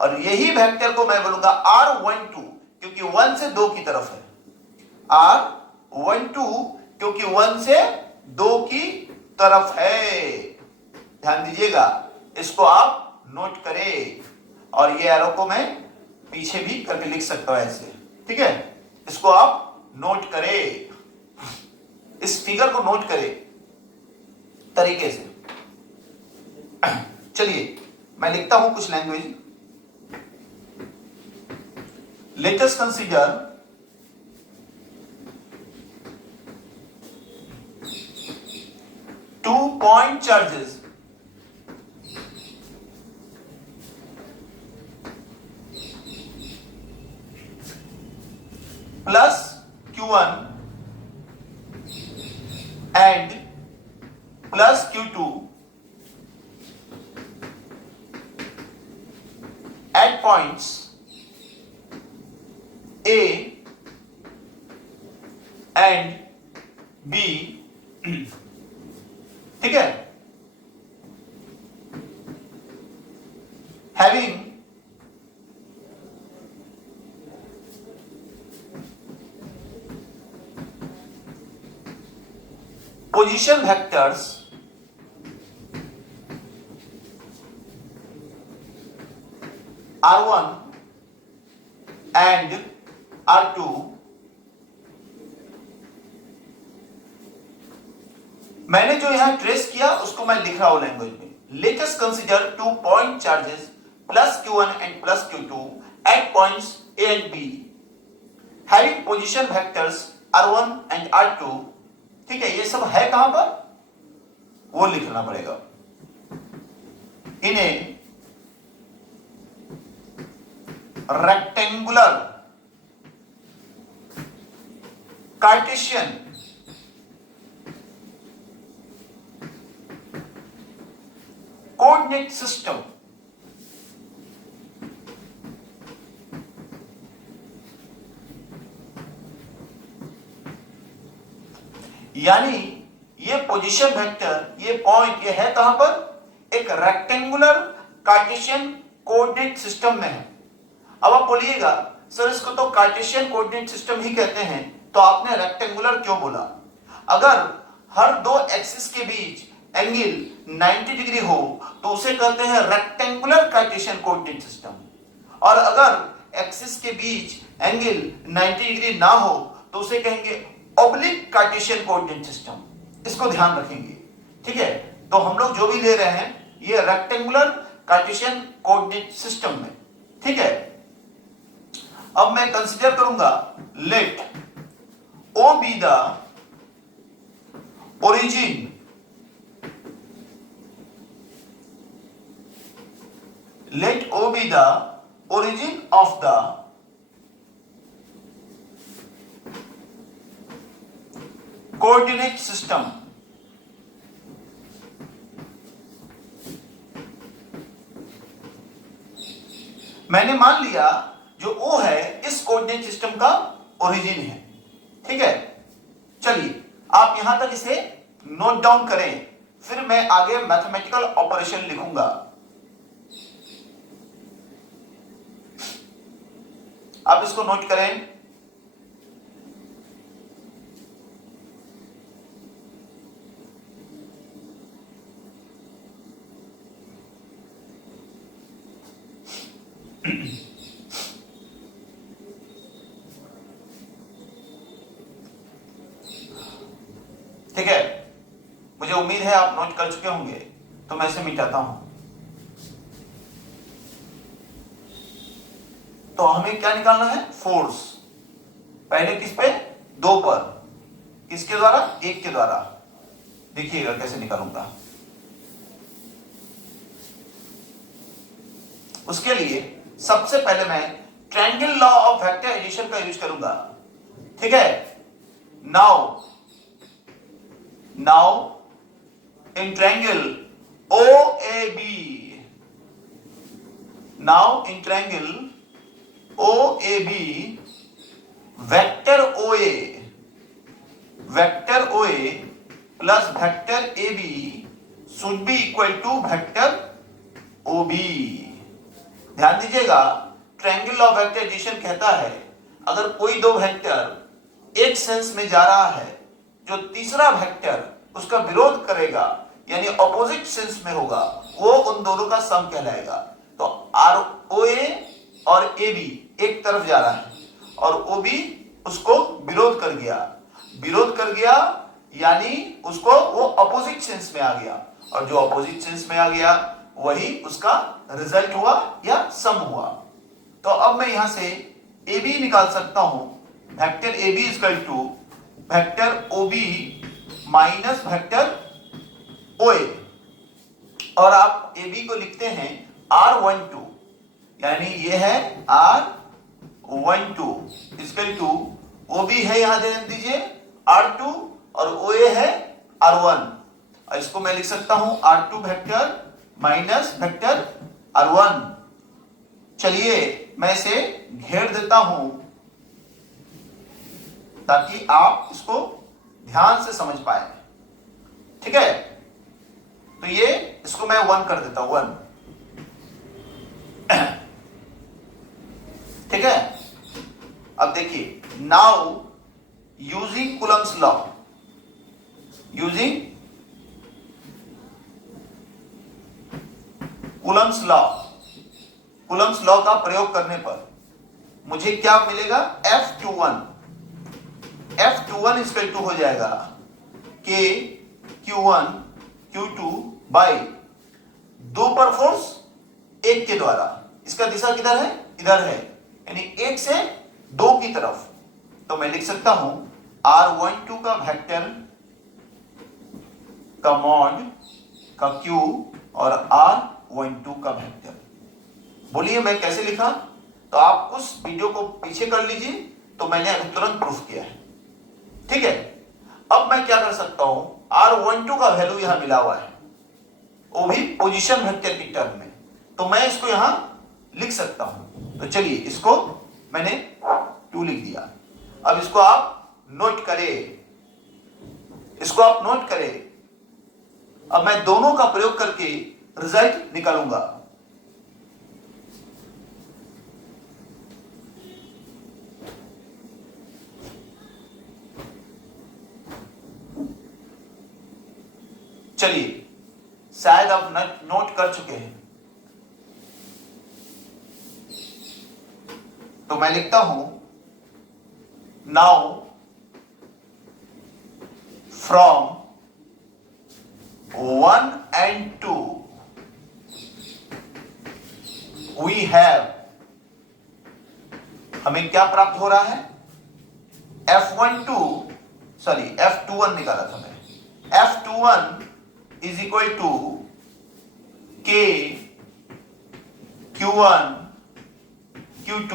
और यही वेक्टर को मैं बोलूंगा R12, क्योंकि 1 से 2 की तरफ है। R12 क्योंकि 1 से 2 की तरफ है। ध्यान दीजिएगा, इसको आप नोट करें, और ये एरो को मैं पीछे भी करके लिख सकता हूं ऐसे। ठीक है, इसको आप नोट करें, इस फिगर को नोट करें तरीके से। चलिए, मैं लिखता हूं कुछ language. Let us consider two point charges plus Q1 and plus Q2 at points A and B। ठीक है, having position vectors R1 and R2, मैंने जो यहां ट्रेस किया उसको मैं लिख रहा हूं लैंग्वेज में। Let us consider 2 point charges plus Q1 and plus Q2 at points A and B having position vectors R1 and R2। ठीक है, ये सब है कहां पर, वो लिखना पड़ेगा। इन्हें रेक्टेंगुलर कार्टेशियन कोऑर्डिनेट सिस्टम यानी ये पोजीशन वेक्टर, ये पॉइंट, ये है कहां पर? एक रेक्टेंगुलर कार्टेशियन कोऑर्डिनेट सिस्टम में है। अब आप बोलिएगा सर इसको तो कार्टेशियन कोऑर्डिनेट सिस्टम ही कहते हैं, तो आपने रेक्टेंगुलर क्यों बोला? अगर हर दो एक्सिस के बीच एंगल 90 डिग्री हो तो उसे कहते हैं रेक्टेंगुलर कार्टेशियन कोऑर्डिनेट सिस्टम, और अगर एक्सिस के बीच एंगल 90 डिग्री ना हो तो उसे कहेंगे ऑब्लिक कार्टेशियन कोऑर्डिनेट सिस्टम। इसको ध्यान रखेंगे, ठीक है? तो हम लोग जो भी ले रहे हैं ये रेक्टेंगुलर कार्टेशियन कोऑर्डिनेट सिस्टम में, ठीक है? अब मैं कंसीडर करूंगा let O be the origin let O be the origin of the coordinate system. मैंने मान लिया जो O है इस कोऑर्डिनेट सिस्टम का ओरिजिन है, ठीक है? चलिए आप यहां तक इसे नोट डाउन करें, फिर मैं आगे मैथमेटिकल ऑपरेशन लिखूंगा। आप इसको नोट करें। ठीक है, मुझे उम्मीद है आप नोट कर चुके होंगे, तो मैं इसे मिटाता हूं। तो हमें क्या निकालना है? फोर्स। पहले किस पे? 2 पर। किसके द्वारा? 1 के द्वारा। देखिएगा कैसे निकालूंगा। उसके लिए सबसे पहले मैं triangle law of vector addition का यूज करूंगा, ठीक है? Now in triangle OAB, now in triangle OAB, vector OA plus vector AB should be equal to vector OB। ध्यान दीजिएगा, ट्रायंगल ऑफ वेक्टर एडिशन कहता है अगर कोई दो वेक्टर एक सेंस में जा रहा है, जो तीसरा वेक्टर उसका विरोध करेगा यानी ऑपोजिट सेंस में होगा, वो उन दोनों का सम कहलाएगा। तो ROA और AB एक तरफ जा रहा है और OB उसको विरोध कर गया यानी उसको वो ऑपोजिट सेंस में आ गया, और जो ऑपोजिट सेंस में आ गया वही उसका रिजल्ट हुआ या सम हुआ। तो अब मैं यहां से AB निकाल सकता हूं, vector AB equal to vector OB minus vector OA, और आप AB को लिखते हैं R12, यानी ये है R12 इक्वल टू OB है, यहां ध्यान दीजिए R2, और OA है R1, और इसको मैं लिख सकता हूं R2 vector minus vector R1। चलिए मैं इसे घेर देता हूं ताकि आप इसको ध्यान से समझ पाए, ठीक है? तो ये इसको मैं 1 कर देता हूं, 1, ठीक है? अब देखिए, now using Coulomb's Coulomb's law का प्रयोग करने पर मुझे क्या मिलेगा? F21 इक्वल टू हो जाएगा K Q1 Q2 बाई 2 पर फोर्स 1 के द्वारा। इसका दिशा किधर है? इधर है, यानी 1 से 2 की तरफ। तो मैं लिख सकता हूं R12 का वेक्टर का मॉड का Q और R12 का वेक्टर। बोलिए मैं कैसे लिखा? तो आप उस वीडियो को पीछे कर लीजिए, तो मैंने अभी तुरंत प्रूफ किया है, ठीक है? अब मैं क्या कर सकता हूं, R12 का वैल्यू यहां मिला हुआ है, वो भी पोजीशन वेक्टर की टर्म में, तो मैं इसको यहां लिख सकता हूं। तो चलिए इसको मैंने 2 लिख दिया। अब इसको आप नोट करें, इसको आप नोट करें। अब मैं दोनों का प्रयोग करके रिजल्ट निकालूंगा। चलिए, शायद आप नोट कर चुके हैं, तो मैं लिखता हूं now from 1 and 2 we have, हमें क्या प्राप्त हो रहा है? F21 निकाला था मैं। F21 is equal to K Q1 Q2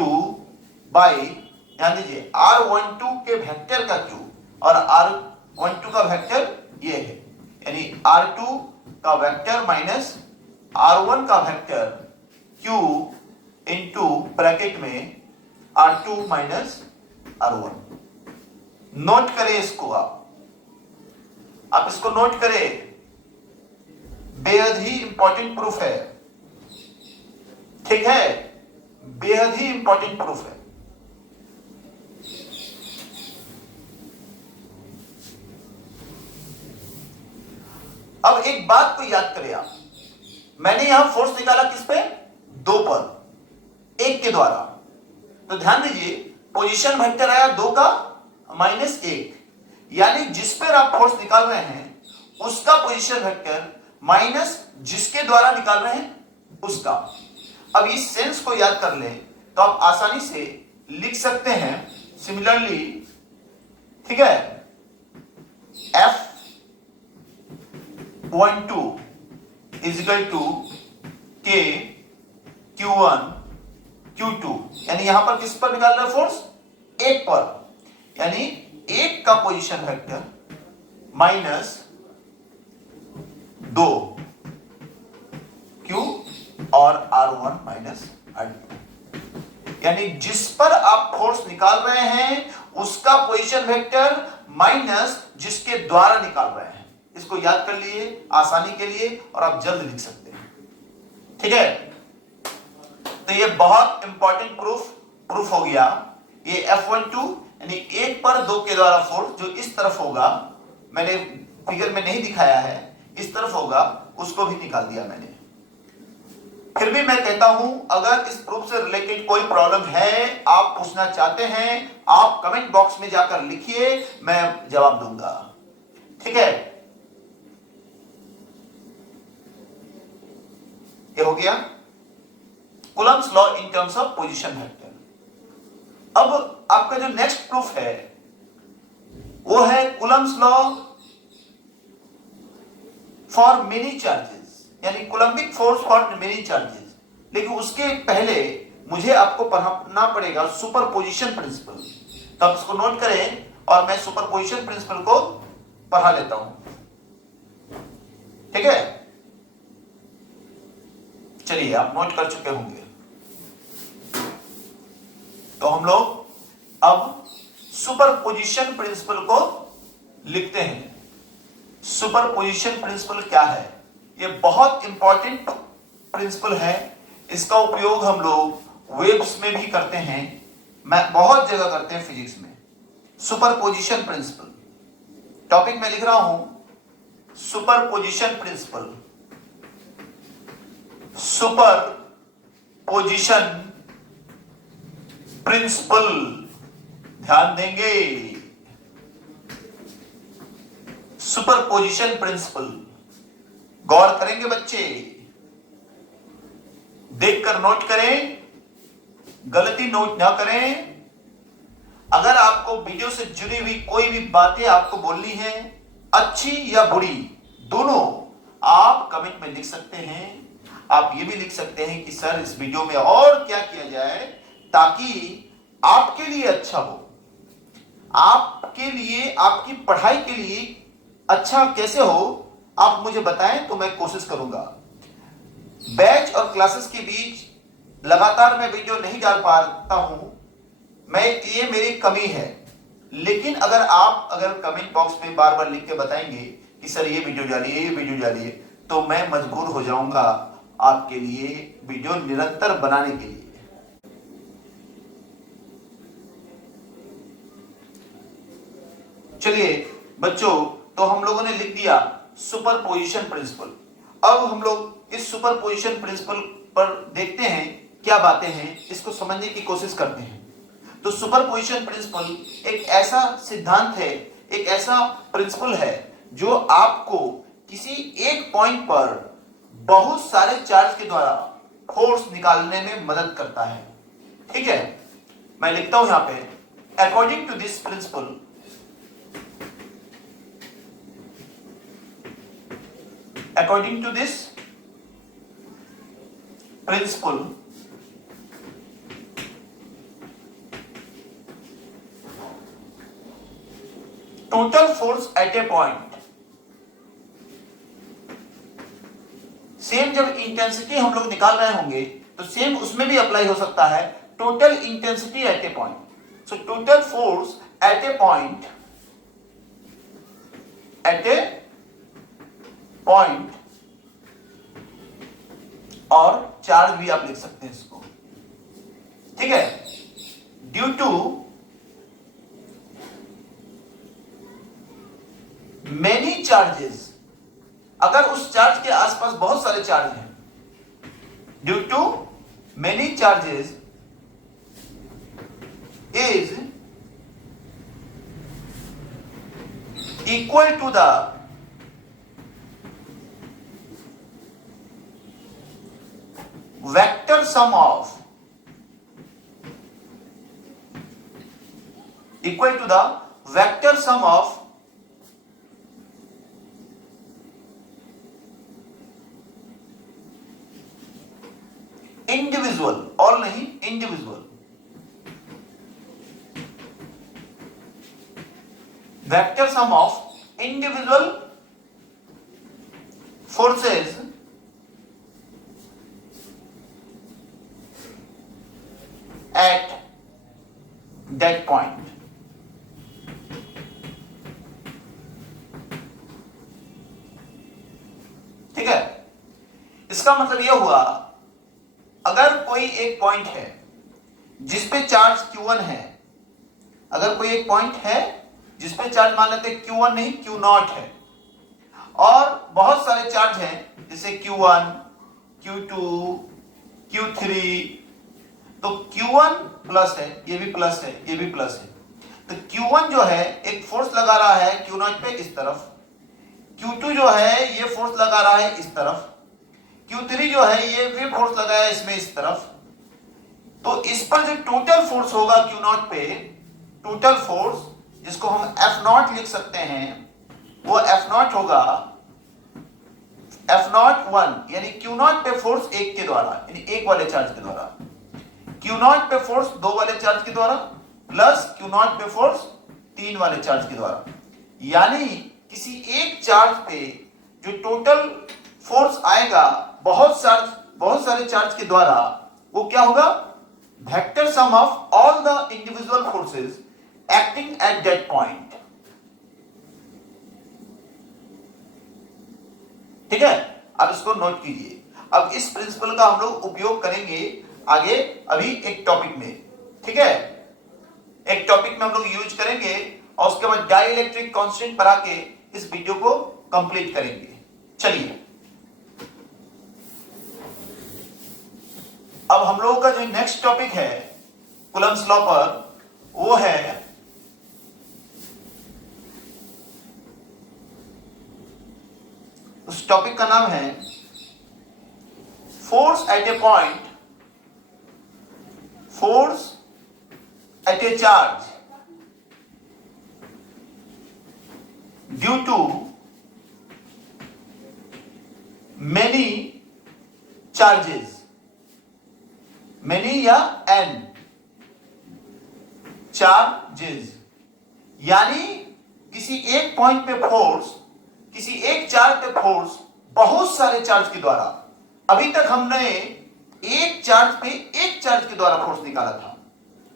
by, ध्यान दीजिए, R12 के वेक्टर का Q और R12 का वेक्टर ये है, यानी R2 का वेक्टर माइनस R1 का वेक्टर Q इंटू ब्रैकेट में R2 माइनस R1। नोट करें इसको, आप इसको नोट करें, बेहद ही इंपॉर्टेंट प्रूफ है, ठीक है, बेहद ही इंपॉर्टेंट प्रूफ है। अब एक बात को याद करें आप, मैंने यहां फोर्स निकाला किस पे? 2 पर 1 के द्वारा, तो ध्यान दीजिए पोजीशन वेक्टर आया 2 का -1, यानी जिस पर आप फोर्स निकाल रहे हैं उसका पोजीशन वेक्टर माइनस जिसके द्वारा निकाल रहे हैं उसका। अब इस सेंस को याद कर लें तो आप आसानी से लिख सकते हैं सिमिलरली, ठीक है, F12 is equal to K Q1 Q2, यानी यहां पर किस पर निकाल रहे हैं फोर्स? 1 पर, यानी 1 का पोजीशन वेक्टर माइनस 2 Q और R1 माइनस R2, यानी जिस पर आप फोर्स निकाल रहे हैं उसका पोजीशन वेक्टर माइनस जिसके द्वारा निकाल रहे हैं। इसको याद कर लिए आसानी के लिए और आप जल्द लिख सकते हैं, ठीक है। तो ये बहुत इंपॉर्टेंट प्रूफ हो गया। ये F12 यानी 1 पर 2 के द्वारा फोर्स जो इस तरफ होगा, मैंने फिगर में नहीं दिखाया है, इस तरफ होगा, उसको भी निकाल दिया मैंने। फिर भी मैं कहता हूं अगर इस प्रूफ से रिलेटेड कोई प्रॉब्लम है, आप पूछना चाहते हैं, आप कमेंट बॉक्स में जाकर लिखिए, मैं जवाब दूंगा, ठीक है। ये हो गया Coulomb's law in terms of position vector. अब आपका जो नेक्स्ट प्रूफ है वो है Coulomb's law for many charges, यानी coulombic force for many charges. लेकिन उसके पहले मुझे आपको पढ़ाना पड़ेगा सुपरपोजिशन प्रिंसिपल, तो आप इसको नोट करें और मैं सुपरपोजिशन प्रिंसिपल को पढ़ा लेता हूं, ठीक है। चलिए, आप नोट कर चुके होंगे, तो हम लोग अब सुपरपोजिशन प्रिंसिपल को लिखते हैं। सुपरपोजिशन प्रिंसिपल क्या है? ये बहुत इंपॉर्टेंट प्रिंसिपल है, इसका उपयोग हम लोग वेव्स में भी करते हैं, मैं बहुत जगह करते हैं फिजिक्स में। सुपरपोजिशन प्रिंसिपल टॉपिक में लिख रहा हूं, सुपरपोजिशन प्रिंसिपल। सुपरपोजिशन प्रिंसिपल, ध्यान देंगे, सुपरपोजिशन प्रिंसिपल, गौर करेंगे बच्चे, देखकर नोट करें, गलती नोट ना करें। अगर आपको वीडियो से जुड़ी हुई कोई भी बातें आपको बोलनी है, अच्छी या बुरी, दोनों आप कमेंट में लिख सकते हैं। आप ये भी लिख सकते हैं कि सर इस वीडियो में और क्या किया जाए ताकि आपके लिए अच्छा हो, आपके लिए, आपकी पढ़ाई के लिए अच्छा कैसे हो, आप मुझे बताएं तो मैं कोशिश करूंगा। बैच और क्लासेस के बीच लगातार मैं वीडियो नहीं डाल पाता हूं, ये मेरी कमी है। लेकिन अगर कमेंट बॉक्स में बार बार लिख के बताएंगे कि सर ये वीडियो डालिए, ये वीडियो डालिए, तो मैं मजबूर हो जाऊंगा आपके लिए वीडियो निरंतर बनाने के लिए। चलिए बच्चों, तो हम लोगों ने लिख दिया सुपरपोजिशन प्रिंसिपल। अब हम लोग इस सुपरपोजिशन प्रिंसिपल पर देखते हैं क्या बातें हैं, इसको समझने की कोशिश करते हैं। तो सुपरपोजिशन प्रिंसिपल एक ऐसा सिद्धांत है, एक ऐसा प्रिंसिपल है जो आपको किसी एक पॉइंट पर बहुत सारे चार्ज के द्वारा फोर्स निकालने में मदद करता है। ठीक है, मैं लिखता हूं यहां पे, according to this principle, according to this principle, total force at a point, same जब इंटेंसिटी हम लोग निकाल रहे होंगे तो सेम उसमें भी अप्लाई हो सकता है, total intensity at A point. So total force at A point, और चार्ज भी आप लिख सकते हैं इसको। ठीक है, ड्यू टू मेनी चार्जेस, अगर उस चार्ज के आसपास बहुत सारे चार्ज हैं, due to many charges is equal to the vector sum of, equal to the vector sum of individual, all नहीं, individual, vector sum of individual forces at that point। ठीक है, इसका मतलब यह हुआ, अगर कोई एक पॉइंट है जिसपे चार्ज Q1 है, अगर कोई एक पॉइंट है जिसपे चार्ज मान लेते हैं Q1 नहीं Q0 है, और बहुत सारे चार्ज हैं जैसे Q1, Q2, Q3, तो Q1 प्लस है, ये भी प्लस है, ये भी प्लस है, तो Q1 जो है एक फोर्स लगा रहा है Q0 पे इस तरफ, Q2 जो है ये फोर्स लगा रहा है इस तरफ, Q3 जो है ये भी फोर्स लगाया है इसमें इस तरफ। तो इस पर जो टोटल फोर्स होगा Q0 पे, टोटल फोर्स जिसको हम F0 लिख सकते हैं, वो F0 होगा F01, यानी Q0 पे फोर्स एक के द्वारा, यानी एक वाले चार्ज के द्वारा, Q0 पे फोर्स दो वाले चार्ज के द्वारा, प्लस Q0 पे फोर्स तीन वाले चार्ज के द्वारा। यानी किसी एक चार्ज पे जो टोटल फोर्स आएगा बहुत सारे चार्ज के द्वारा, वो क्या होगा, vector sum of all the individual forces acting at that point. ठीक है, अब इसको नोट कीजिए। अब इस प्रिंसिपल का हम लोग उपयोग करेंगे आगे अभी एक टॉपिक में। ठीक है, एक टॉपिक में हम लोग यूज करेंगे और उसके बाद डाइलेक्ट्रिक कांस्टेंट पर आके इस वीडियो को कंप्लीट करेंगे। चलिए, अब हम लोगों का जो नेक्स्ट टॉपिक है कूलम्ब्स लॉ पर, वो है उस टॉपिक का नाम है force at A point, force at a charge due to many charges, many या n charges, यानी किसी एक पॉइंट पे फोर्स, किसी एक चार्ज पे फोर्स बहुत सारे चार्ज के द्वारा। अभी तक हमने एक चार्ज पे एक चार्ज के द्वारा फोर्स निकाला था,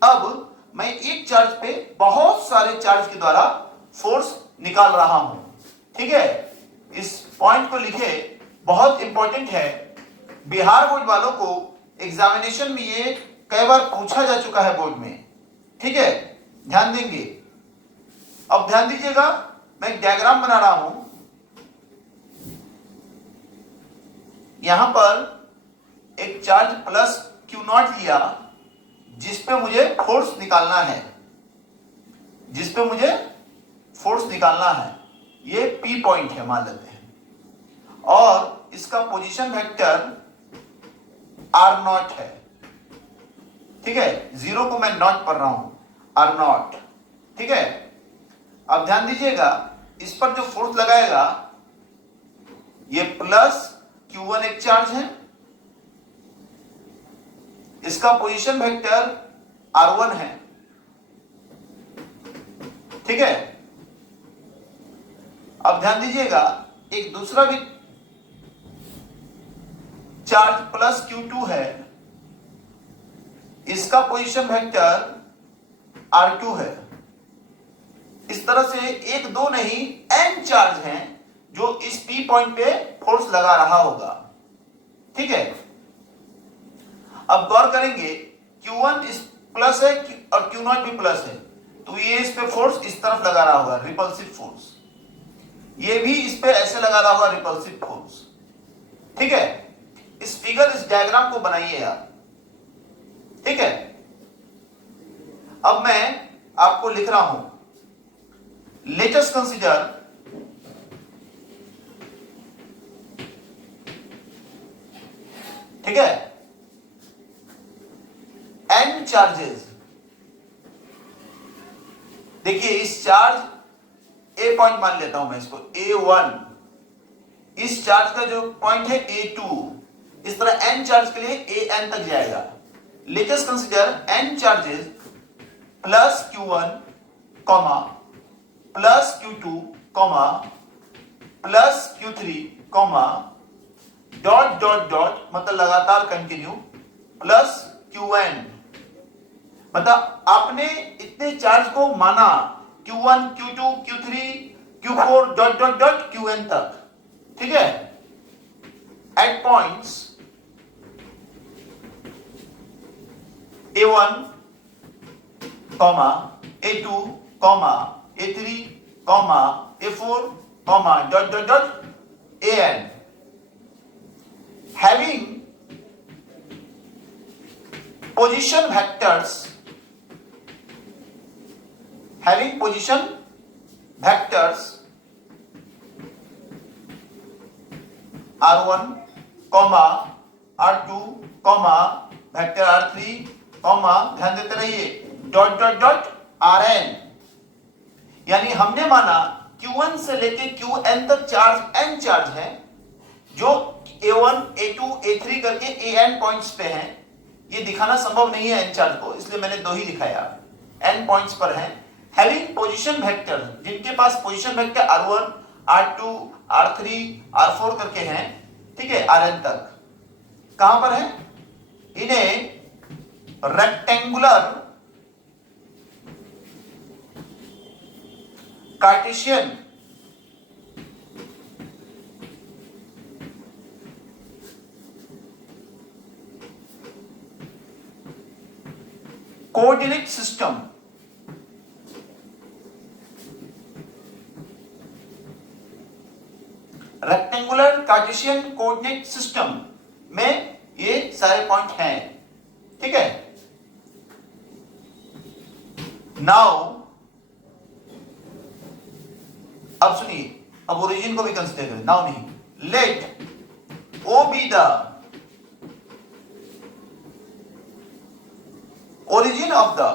अब मैं एक चार्ज पे बहुत सारे चार्ज के द्वारा फोर्स निकाल रहा हूं। ठीक है, इस पॉइंट को लिखे, बहुत इंपॉर्टेंट है। बिहार बोर्ड वालों को एग्जामिनेशन में ये कई बार पूछा जा चुका है बोर्ड में। ठीक है, ध्यान देंगे। अब ध्यान दीजिएगा, मैं एक डायग्राम बना रहा हूं। यहां पर एक चार्ज प्लस Q0 लिया, जिस पे मुझे फोर्स निकालना है, जिस पे मुझे फोर्स निकालना है। ये P पॉइंट है मान लेते हैं, और इसका पोजीशन वेक्टर R0 है। ठीक है, जीरो को मैं नॉट पढ़ रहा हूं, R0। ठीक है, अब ध्यान दीजिएगा, इस पर जो फोर्स लगाएगा, ये प्लस Q1 एक चार्ज है, इसका पोजीशन वेक्टर R1 है। ठीक है, अब ध्यान दीजिएगा, एक दूसरा भी चार्ज प्लस Q2 है, इसका पोजीशन वेक्टर R2 है। इस तरह से एक दो नहीं, n चार्ज हैं जो इस P पॉइंट पे फोर्स लगा रहा होगा। ठीक है, अब गौर करेंगे, Q1 इस प्लस है और Q0 भी प्लस है, तो ये इस पे फोर्स इस तरफ लगा रहा होगा, रिपल्सिव फोर्स। ये भी इस पे ऐसे लगा रहा होगा, रिपल्सिव फोर्स। ठीक है, इस फिगर, इस डायग्राम को बनाइए आप। ठीक है, अब मैं आपको लिख रहा हूं, लेट अस कंसीडर ठीक है n चार्जेस। देखिए, इस चार्ज A पॉइंट मान लेता हूं मैं इसको A1, इस चार्ज का जो पॉइंट है A2, इस तरह n चार्ज के लिए AN तक जाएगा। Let us consider n charges plus Q1 comma plus Q2 comma plus Q3 comma dot dot dot, मतलब लगातार कंटिन्यू, प्लस Qn। मतलब आपने इतने चार्ज को माना, Q1 Q2 Q3 Q4 dot dot dot Qn तक। ठीक है, at points A1 comma A2 comma A3 comma A4 comma dot dot dot AN, having position vectors, having position vectors R1 comma R2 comma vector R3 comma, ध्यान देते रहिए, dot dot dot Rn। यानी हमने माना Q1 से लेके Qn तक charge n charge है, जो A1 A2 A3 करके AN पॉइंट्स पे हैं। ये दिखाना संभव नहीं है n चार्ज को, इसलिए मैंने दो ही दिखाया, n पॉइंट्स पर हैं। हैविंग पोजीशन वेक्टर, जिनके पास position vector R1 R2 R3 R4 करके हैं, ठीक है, Rn तक। कहां पर है? इन्हें rectangular Cartesian coordinate system rectangular Cartesian coordinate system में ये सारे पॉइंट हैं। ठीक है, नाउ अब सुनिए, अब ओरिजिन को भी कंसीडर करें, नाउ नहीं, let O be the origin of the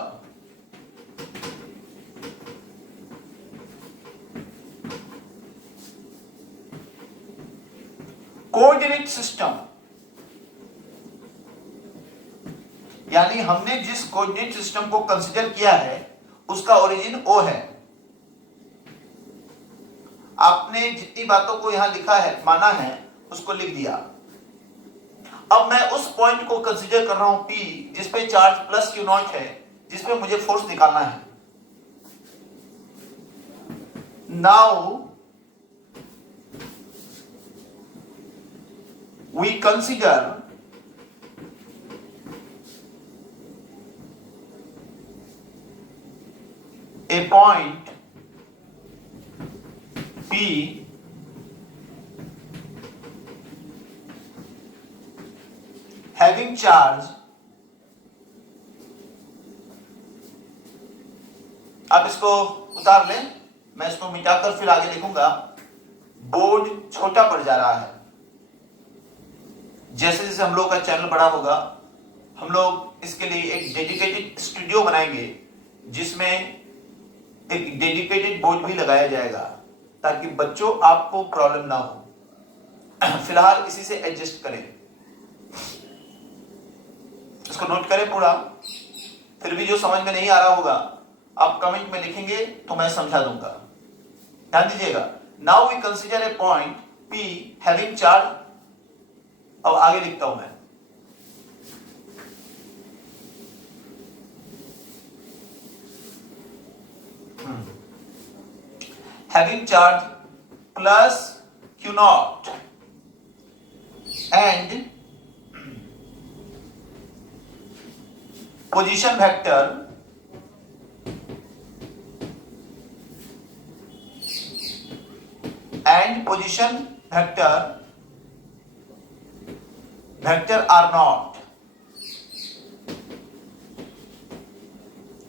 coordinate system, यानी हमने जिस कोऑर्डिनेट सिस्टम को कंसीडर किया है उसका ओरिजिन O है। आपने जितनी बातों को यहां लिखा है, माना है, उसको लिख दिया। अब मैं उस पॉइंट को कंसीडर कर रहा हूं P, जिस पे चार्ज प्लस Q0 है, जिसमें मुझे फोर्स निकालना है। Now we consider a point P having charge, आप इसको उतार लें, मैं इसको मिटाकर फिर आगे लिखूंगा। बोर्ड छोटा पड़ जा रहा है। जैसे जैसे हम लोग का चैनल बड़ा होगा, हम लोग इसके लिए एक डेडिकेटेड स्टूडियो बनाएंगे जिसमें एक डेडिकेटेड बोर्ड भी लगाया जाएगा ताकि बच्चों आपको प्रॉब्लम ना हो। फिलहाल इसी से एडजस्ट करें, इसको नोट करें पूरा। फिर भी जो समझ में नहीं आ रहा होगा आप कमेंट में लिखेंगे तो मैं समझा दूंगा। ध्यान दीजिएगा। Now we consider a point P having charge. अब आगे लिखता हूं मैं। Having charge plus Q naught and position vector R naught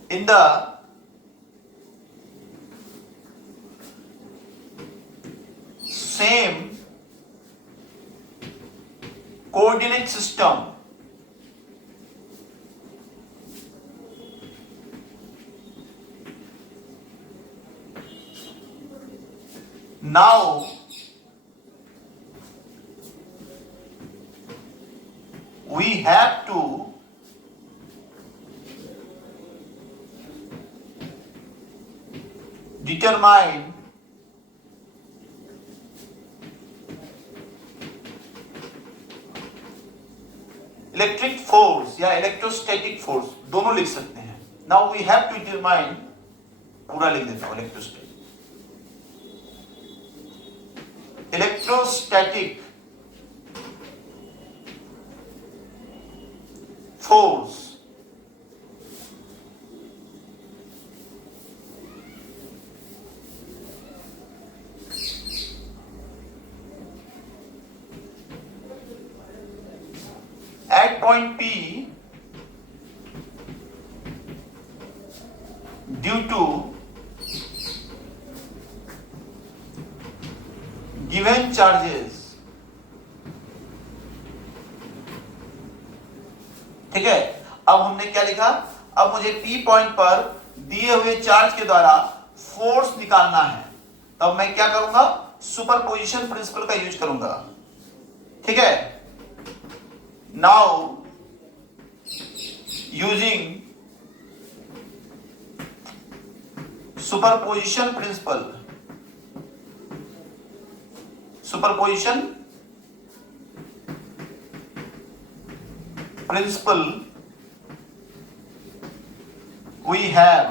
in the same coordinate system now we have to determine electric force या इलेक्ट्रोस्टैटिक फोर्स, दोनों लिख सकते हैं। Now we have to determine, पूरा लिख देता हूं, electrostatic force at point P due to given charges। ठीक है, अब हमने क्या लिखा? अब मुझे P पॉइंट पर दिए हुए चार्ज के द्वारा फोर्स निकालना है। तब मैं क्या करूंगा? सुपरपोजिशन प्रिंसिपल का यूज करूंगा। ठीक है, now using superposition principle we have।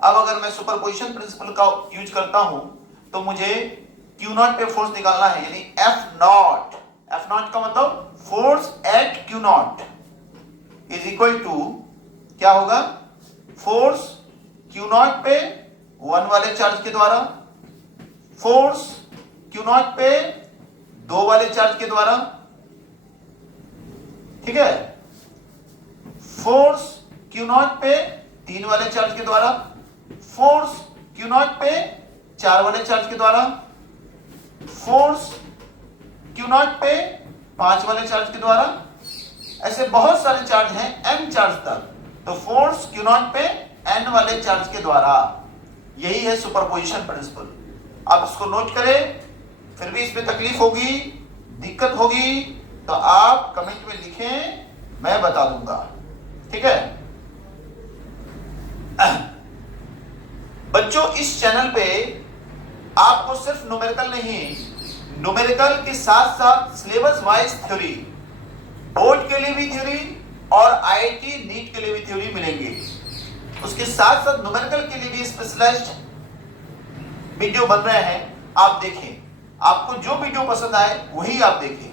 अब अगर मैं सुपरपोजिशन प्रिंसिपल का यूज करता हूं तो मुझे Q नॉट पे फोर्स निकालना है, यानी F नॉट। F नॉट का मतलब force at Q naught is equal to क्या होगा? फोर्स Q नॉट पे 1 वाले चार्ज के द्वारा, फोर्स Q नॉट पे 2 वाले चार्ज के द्वारा, ठीक है, फोर्स Q नॉट पे 3 वाले चार्ज के द्वारा, फोर्स Q नॉट पे 4 वाले चार्ज के द्वारा, फोर्स Q नॉट पे 5 वाले चार्ज के द्वारा। ऐसे बहुत सारे चार्ज हैं, m चार्ज तक, तो फोर्स Q नॉट पे n वाले चार्ज के द्वारा। यही है सुपरपोजिशन प्रिंसिपल। आप इसको नोट करें। फिर भी इसमें तकलीफ होगी, दिक्कत होगी तो आप कमेंट में लिखें, मैं बता दूंगा। ठीक है बच्चों, इस चैनल पे आपको सिर्फ न्यूमेरिकल नहीं, न्यूमेरिकल के साथ साथ सिलेबस वाइज थ्योरी, बोर्ड के लिए भी थ्योरी और आईआईटी नीट के लिए भी थ्योरी मिलेंगे। उसके साथ साथ न्यूमेरिकल के लिए भी स्पेशलाइज्ड वीडियो बन रहे हैं, आप देखें। आपको जो वीडियो पसंद आए वही आप देखें,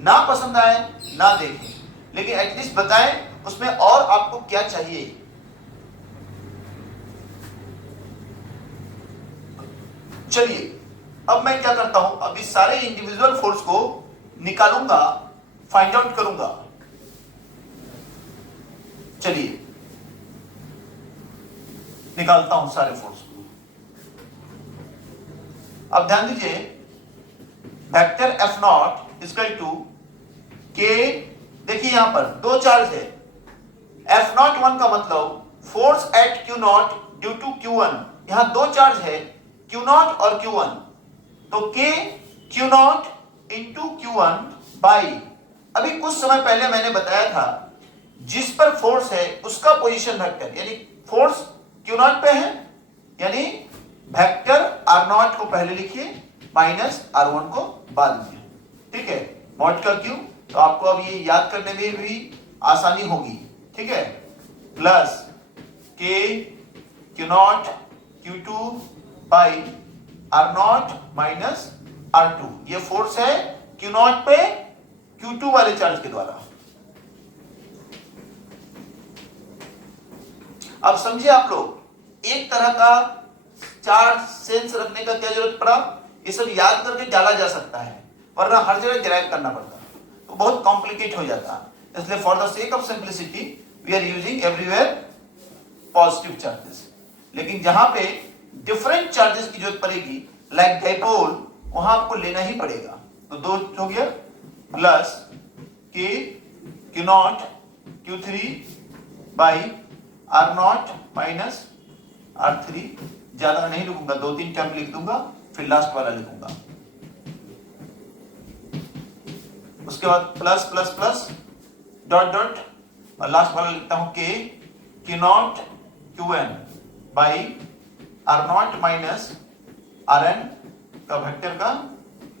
ना पसंद आए ना देखें, लेकिन एटलीस्ट बताएं उसमें और आपको क्या चाहिए। चलिए अब मैं क्या करता हूं, अभी सारे इंडिविजुअल फोर्स को निकालूंगा, फाइंड आउट करूंगा। चलिए निकालता हूं सारे फोर्स को। अब ध्यान दीजिए, vector F naught equal to K, देखिए यहां पर दो चार्ज है। एफ नॉट वन का मतलब force at Q naught due to Q one, यहां दो चार्ज है क्यू नॉट और क्यू वन, तो K Q naught into Q one by, अभी कुछ समय पहले मैंने बताया था जिस पर फोर्स है उसका पोजीशन वेक्टर, यानी फोर्स क्यू नॉट पे है, यानी वेक्टर आर नॉट को पहले लिखिए माइनस आर वन को बाद में, ठीक है, मॉड का क्यू, तो आपको अब ये याद करने में भी आसानी होगी, ठीक है, plus K Q naught Q two by R naught minus R two, ये फोर्स है क्यू नॉट पे क्यू टू वाले चार्ज के द्वारा। अब समझिए आप लोग, एक तरह का चार्ज सेंस रखने का क्या जरूरत पड़ा, ये सब याद करके डाला जा सकता है, वरना हर जगह डिराइव करना पड़ता तो बहुत कॉम्प्लिकेट हो जाता। इसलिए for the sake of simplicity we are using everywhere positive charges, लेकिन जहां पे डिफरेंट चार्जेस की जरूरत पड़ेगी लाइक डाइपोल, वहां आपको लेना ही पड़ेगा। तो दो हो गया, plus K Q naught Q three by R naught minus R three, ज्यादा नहीं लिखूंगा, दो तीन टर्म लिख दूंगा, फिर लास्ट वाला लिखूंगा। उसके बाद plus plus plus dot dot, और लास्ट वाला लिखता हूं K Q naught Q N by R naught minus R N का वेक्टर का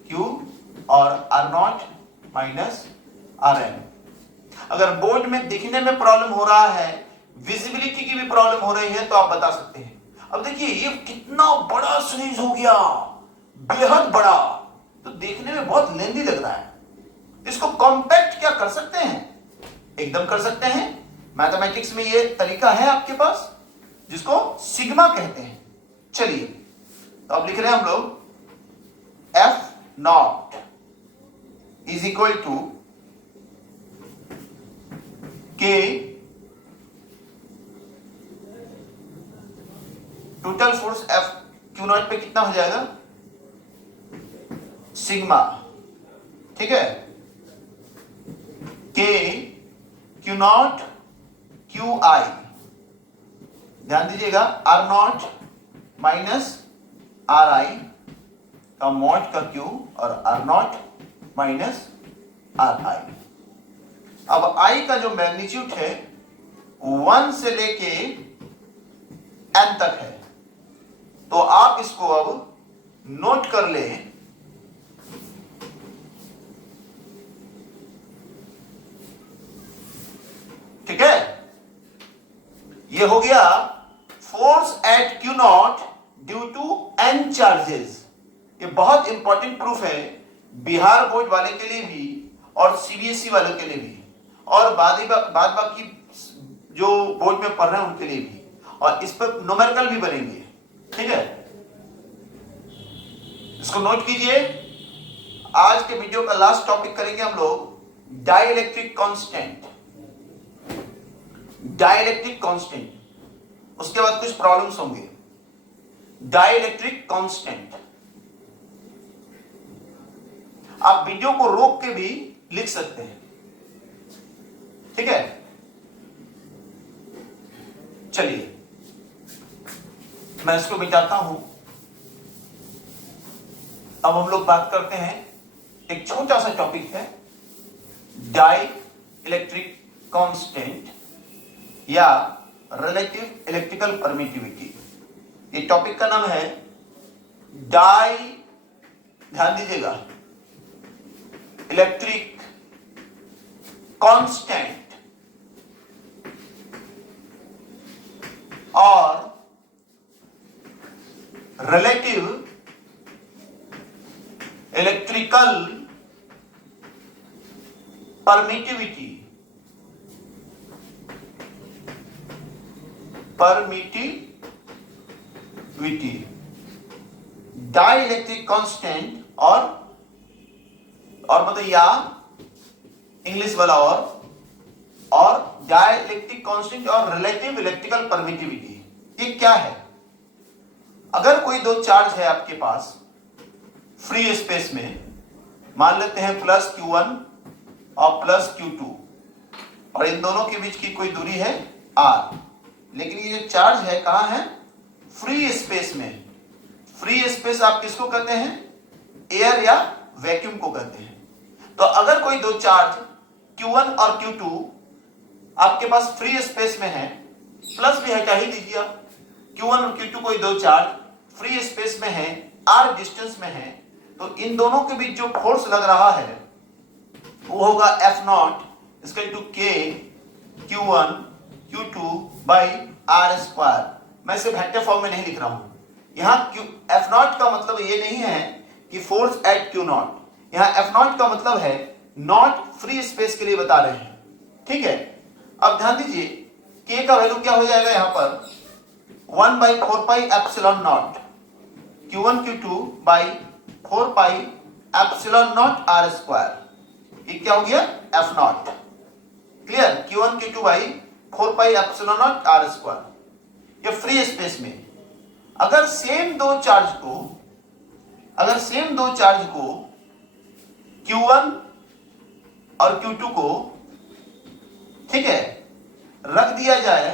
क्यू और R naught minus R N. अगर बोर्ड में दिखने में प्रॉब्लम हो रहा है, विजिबिलिटी की भी प्रॉब्लम हो रही है, तो आप बता सकते हैं। अब देखिए ये कितना बड़ा सीरीज हो गया, बेहद बड़ा, तो देखने में बहुत लेंदी लग रहा है। इसको कॉम्पैक्ट क्या कर सकते हैं, एकदम कर सकते हैं। मैथमेटिक्स में ये तरीका है आपके पास, जिसको सिग्मा कहते हैं। चलिए तो अब लिख रहे हैं हम लोग F not is equal to के total force F q not पे कितना हो जाएगा, सिग्मा, ठीक है, के क्यू नॉट क्यू आई, ध्यान दीजिएगा R naught minus R I का मॉड का क्यू और R naught minus R I. अब आई का जो मैग्नीट्यूड है 1 से लेके n तक है, तो आप इसको अब नोट कर लें। ठीक है, ये हो गया force at Q naught due to n charges. ये बहुत इंपॉर्टेंट प्रूफ है बिहार बोर्ड वाले के लिए भी और सीबीएसई वालों के लिए भी, और बाद बाकी जो बोर्ड में पढ़ रहे हैं उनके लिए भी, और इस पर न्यूमेरिकल भी बनेंगे। ठीक है, इसको नोट कीजिए। आज के वीडियो का लास्ट टॉपिक करेंगे हम लोग डाइलेक्ट्रिक कांस्टेंट। डाइलेक्ट्रिक कांस्टेंट, उसके बाद कुछ प्रॉब्लम्स होंगे। डाइलेक्ट्रिक कांस्टेंट आप वीडियो को रोक के भी लिख सकते हैं। ठीक है, चलिए मैं इसको मिटाता हूं। अब हम लोग बात करते हैं, एक छोटा सा टॉपिक है डाई इलेक्ट्रिक कांस्टेंट या रिलेटिव इलेक्ट्रिकल परमिटिविटी। ये टॉपिक का नाम है डाई, ध्यान दीजिएगा, electric constant relative electrical permittivity dielectric constant और मतलब या इंग्लिश वाला और डाइलेक्ट्रिक कांस्टेंट और रिलेटिव इलेक्ट्रिकल परमिटिविटी, ये क्या है? अगर कोई दो चार्ज है आपके पास फ्री स्पेस में, मान लेते हैं प्लस Q1 और प्लस Q2, और इन दोनों के बीच की कोई दूरी है R, लेकिन ये जो चार्ज है कहां है? फ्री स्पेस में। फ्री स्पेस आप किसको कहते हैं? एयर या वैक्यूम को कहते हैं। तो अगर कोई दो चार्ज Q1 और Q2 आपके पास फ्री स्पेस में है, प्लस भी हटा ही दीजिए, Q1 और Q2 कोई दो चार्ज फ्री स्पेस में है, R डिस्टेंस में है, तो इन दोनों के बीच जो फोर्स लग रहा है वो होगा F0 इसका to K Q1 Q2 by R square. मैं इसे वेक्टर फॉर्म में नहीं लिख रहा हूं। यहां F0 का मतलब ये नहीं है कि फोर्स एट Q0, यहां F0 का मतलब है नॉट फ्री स्पेस के लिए बता रहे हैं, ठीक है। अब ध्यान दीजिए K का वैल्यू क्या हो जाएगा यहां पर 1 by 4 pi epsilon not Q1 Q2 by 4 pi epsilon not R square, ये क्या हो गया? F0। Clear? Q1 Q2 by 4 pi epsilon not R square, ये फ्री स्पेस में। अगर सेम दो चार्ज को Q1 और Q2 को, ठीक है, रख दिया जाए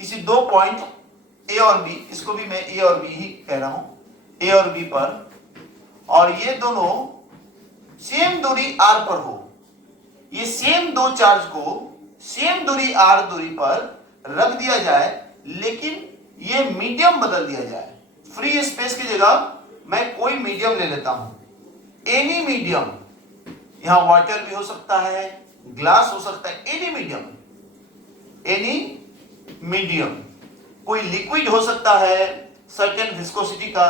किसी दो पॉइंट A और B, इसको भी मैं A और B ही कह रहा हूं, A और B पर, और ये दोनों सेम दूरी R पर हो, ये सेम दो चार्ज को सेम दूरी R दूरी पर रख दिया जाए, लेकिन ये मीडियम बदल दिया जाए। फ्री स्पेस की जगह मैं कोई मीडियम ले लेता हूं, एनी मीडियम, यहां वाटर भी हो सकता है, ग्लास हो सकता है, एनी मीडियम, कोई लिक्विड हो सकता है सर्टेन विस्कोसिटी का,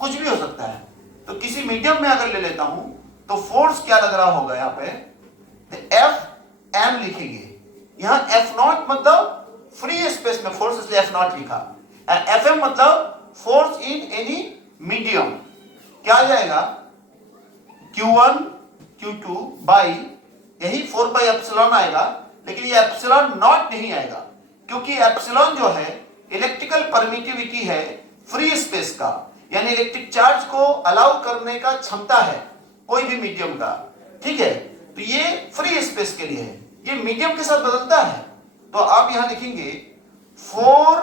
कुछ भी हो सकता है। तो किसी मीडियम में अगर ले लेता हूं तो फोर्स क्या लग रहा होगा यहां पे? Fm लिखेंगे। यहां F0 मतलब फ्री स्पेस में फोर्स, इसलिए F0 लिखा। Fm मतलब फोर्स इन एनी मीडियम, क्या आ जाएगा? Q1 Q2 बाई यही 4 पाई एप्सिलॉन आएगा, लेकिन ये एप्सिलॉन नॉट नहीं आएगा, क्योंकि एप्सिलॉन जो है इलेक्ट्रिकल परमिटिविटी है फ्री स्पेस का, यानी इलेक्ट्रिक चार्ज को अलाउ करने का क्षमता है कोई भी मीडियम का, ठीक है। तो ये फ्री स्पेस के लिए है, ये मीडियम के साथ बदलता है। तो आप यहां लिखेंगे 4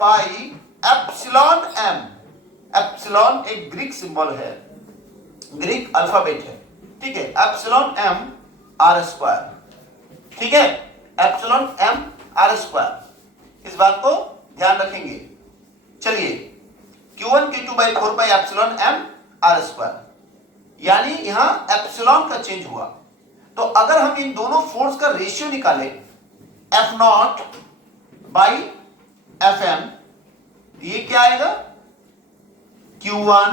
पाई एप्सिलॉन m, एप्सिलॉन एक ग्रीक सिंबल है, ग्रीक अल्फाबेट है, ठीक है, एप्सिलॉन m R स्क्वायर, ठीक है, एप्सिलॉन m R स्क्वायर, इस बात को ध्यान रखेंगे। चलिए Q1 Q2 by 4 pi epsilon m R square, यानी यहां एप्सिलॉन का चेंज हुआ। तो अगर हम इन दोनों फोर्स का रेशियो निकालें F0 बाई Fm, ये क्या आएगा? Q1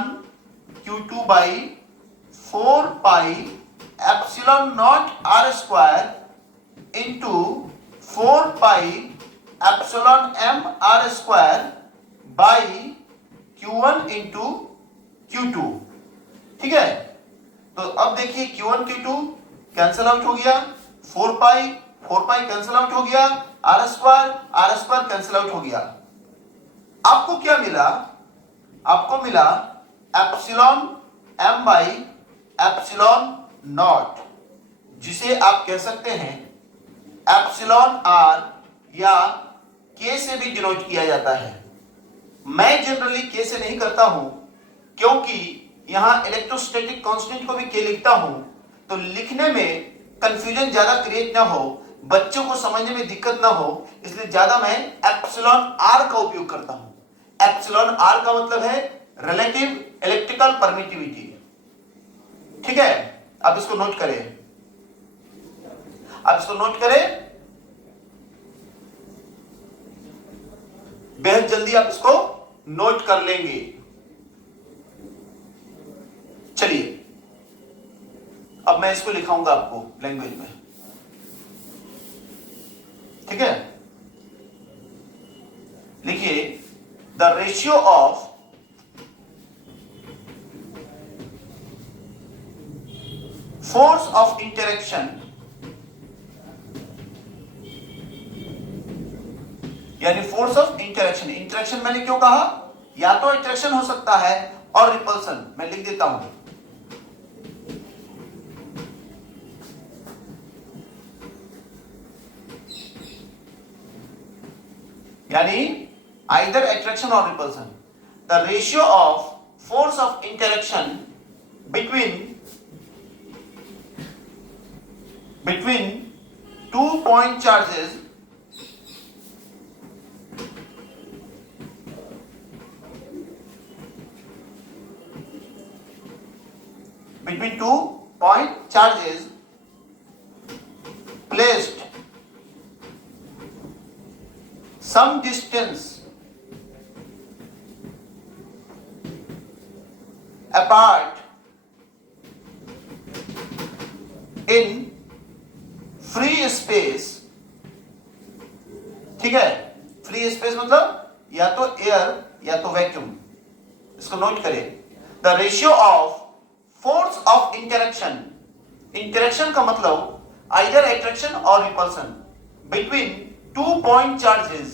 Q2 by 4 pi epsilon not R square into 4 pi epsilon m R square by Q1 into Q2, ठीक है। तो अब देखिए Q1 Q2 कैंसिल आउट हो गया, 4 पाई कैंसिल आउट हो गया, R स्क्वायर कैंसिल आउट हो गया। आपको क्या मिला? आपको मिला epsilon m by epsilon not, जिसे आप कह सकते हैं एप्सिलॉन r या k से भी डिनोट किया जाता है। मैं जनरली k से नहीं करता हूं, क्योंकि यहां इलेक्ट्रोस्टैटिक कांस्टेंट को भी k लिखता हूं, तो लिखने में कंफ्यूजन ज्यादा क्रिएट ना हो, बच्चों को समझने में दिक्कत ना हो, इसलिए ज्यादा मैं एप्सिलॉन r का उपयोग करता हूं। एप्सिलॉन r का मतलब है रिलेटिव इलेक्ट्रिकल परमिटिविटी, ठीक है। आप इसको नोट करें, बेहद जल्दी आप इसको नोट कर लेंगे। अब मैं इसको लिखाऊंगा आपको लैंग्वेज में, ठीक है। लिखिए the ratio of force of interaction, यानी फोर्स ऑफ इंटरेक्शन। इंटरेक्शन मैंने क्यों कहा, या तो इंटरेक्शन हो सकता है और रिपल्सन, मैं लिख देता हूं। यानी आइदर अट्रैक्शन और repulsion. The ratio of force of interaction between 2 point charges placed some distance apart in free space, ठीक है। फ्री स्पेस मतलब या तो एयर या तो वैक्यूम, इसको नोट करें। The ratio of force of interaction, interaction का मतलब आइदर अट्रैक्शन और repulsion, between 2 point charges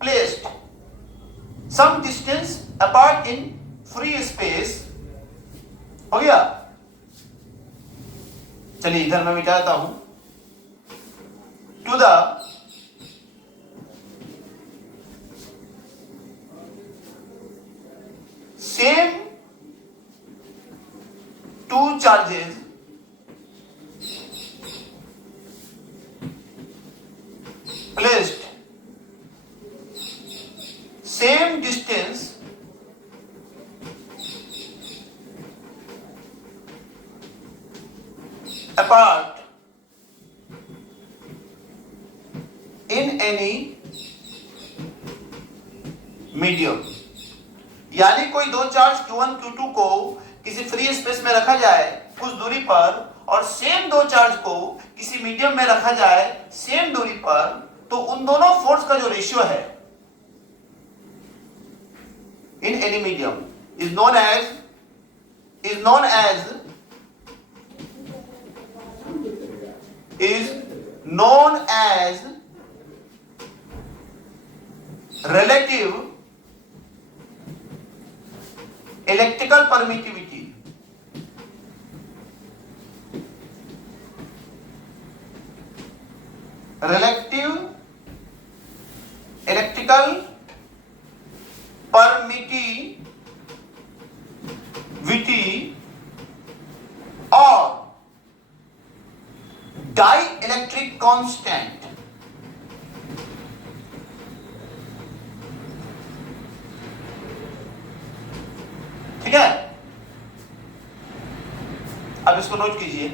placed some distance apart in free space। हो गया, चलिए इधर मैं मिटा देता हूं। To the same two charges placed same distance apart in any medium। यानी कोई दो चार्ज Q1 Q2 को किसी फ्री स्पेस में रखा जाए कुछ दूरी पर, और सेम दो चार्ज को किसी मीडियम में रखा जाए सेम दूरी पर, तो उन दोनों फोर्स का जो रेशियो है in any medium is known as relative electrical permittivity। relative electrical permittivity or dielectric constant। ठीक है, अब इसको नोट कीजिए,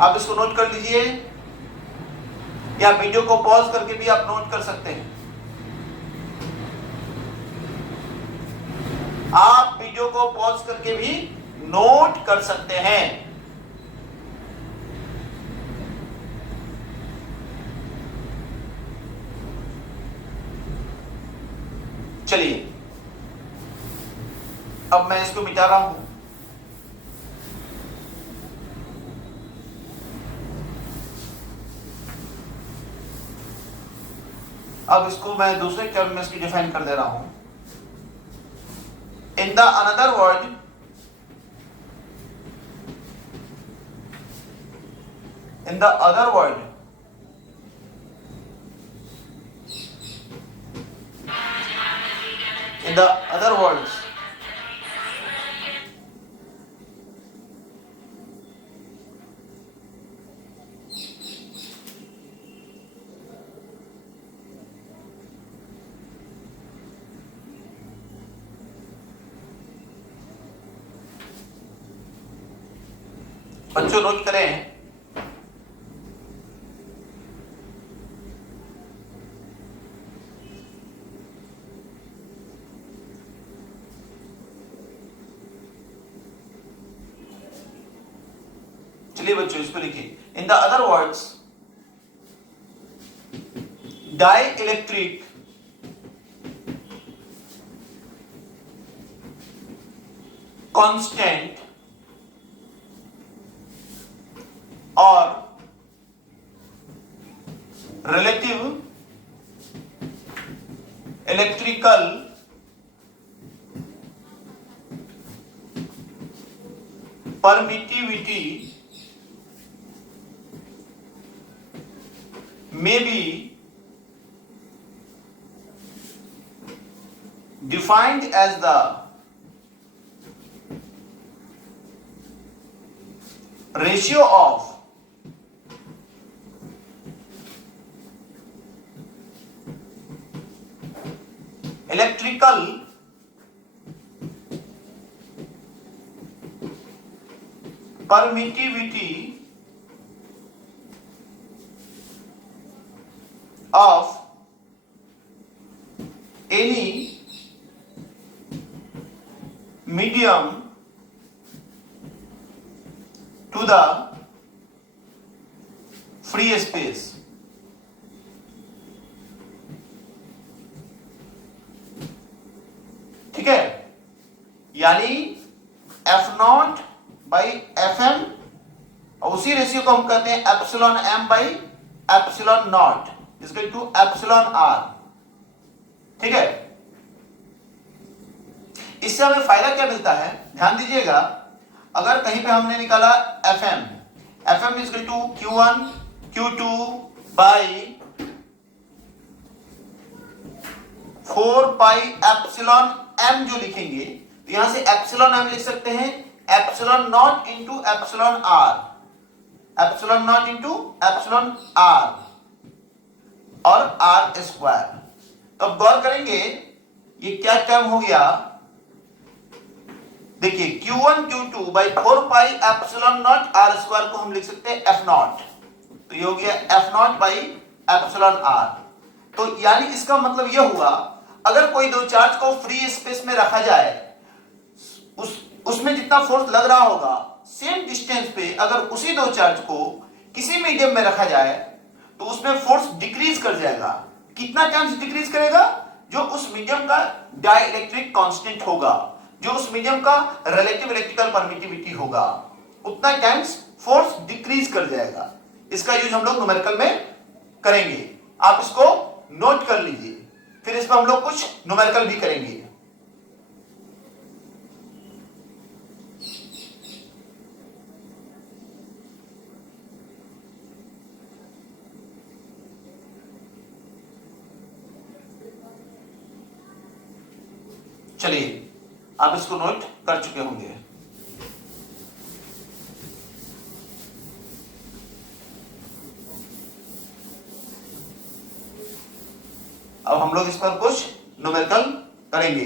आप इसको नोट कर लीजिए, या वीडियो को पॉज करके भी आप नोट कर सकते हैं। आप वीडियो को पॉज करके भी नोट कर सकते हैं। चलिए अब मैं इसको मिटा रहा हूं। अब इसको मैं दूसरे टर्म में इसकी डिफाइन कर दे रहा हूं। In the another word, in the other world, in the other worlds, बच्चों नोट करें, चलिए बच्चों इसको लिखिए, in the other words dielectric constant और relative electrical permittivity may be defined as the ratio of electrical permittivity of any medium to the free space. ठीक है, यानी F naught by F M, और उसी रेशियो को हम कहते हैं epsilon M by epsilon naught equal to epsilon R. ठीक है, इससे हमें फायदा क्या मिलता है, ध्यान दीजिएगा। अगर कहीं पे हमने निकाला F M equal to Q1 Q2 by 4 pi epsilon M जो लिखेंगे, तो यहां से एप्सिलॉन एम लिख सकते हैं epsilon naught into epsilon R, epsilon naught into epsilon R और आर स्क्वायर। तो अब गौर करेंगे ये क्या टर्म हो गया, देखिए Q1 Q2 by 4 pi epsilon naught R square को हम लिख सकते हैं एफ नॉट, तो ये हो गया F naught by epsilon R. तो यानी इसका मतलब यह हुआ, अगर कोई दो चार्ज को फ्री स्पेस में रखा जाए, उसमें जितना फोर्स लग रहा होगा सेम डिस्टेंस पे अगर उसी दो चार्ज को किसी मीडियम में रखा जाए तो उसमें फोर्स डिक्रीज कर जाएगा। कितना टाइम्स डिक्रीज करेगा, जो उस मीडियम का डाइइलेक्ट्रिक कांस्टेंट होगा, जो उस मीडियम का रिलेटिव इलेक्ट्रिकल परमिटिविटी होगा, उतना टाइम्स फोर्स डिक्रीज कर जाएगा। इसका यूज हम लोग न्यूमेरिकल में करेंगे, आप इसको नोट कर लीजिए, फिर इस पर हम लोग कुछ न्यूमेरिकल भी करेंगे। चलिए आप इसको नोट कर चुके होंगे। अब हम लोग इस पर कुछ न्यूमेरिकल करेंगे।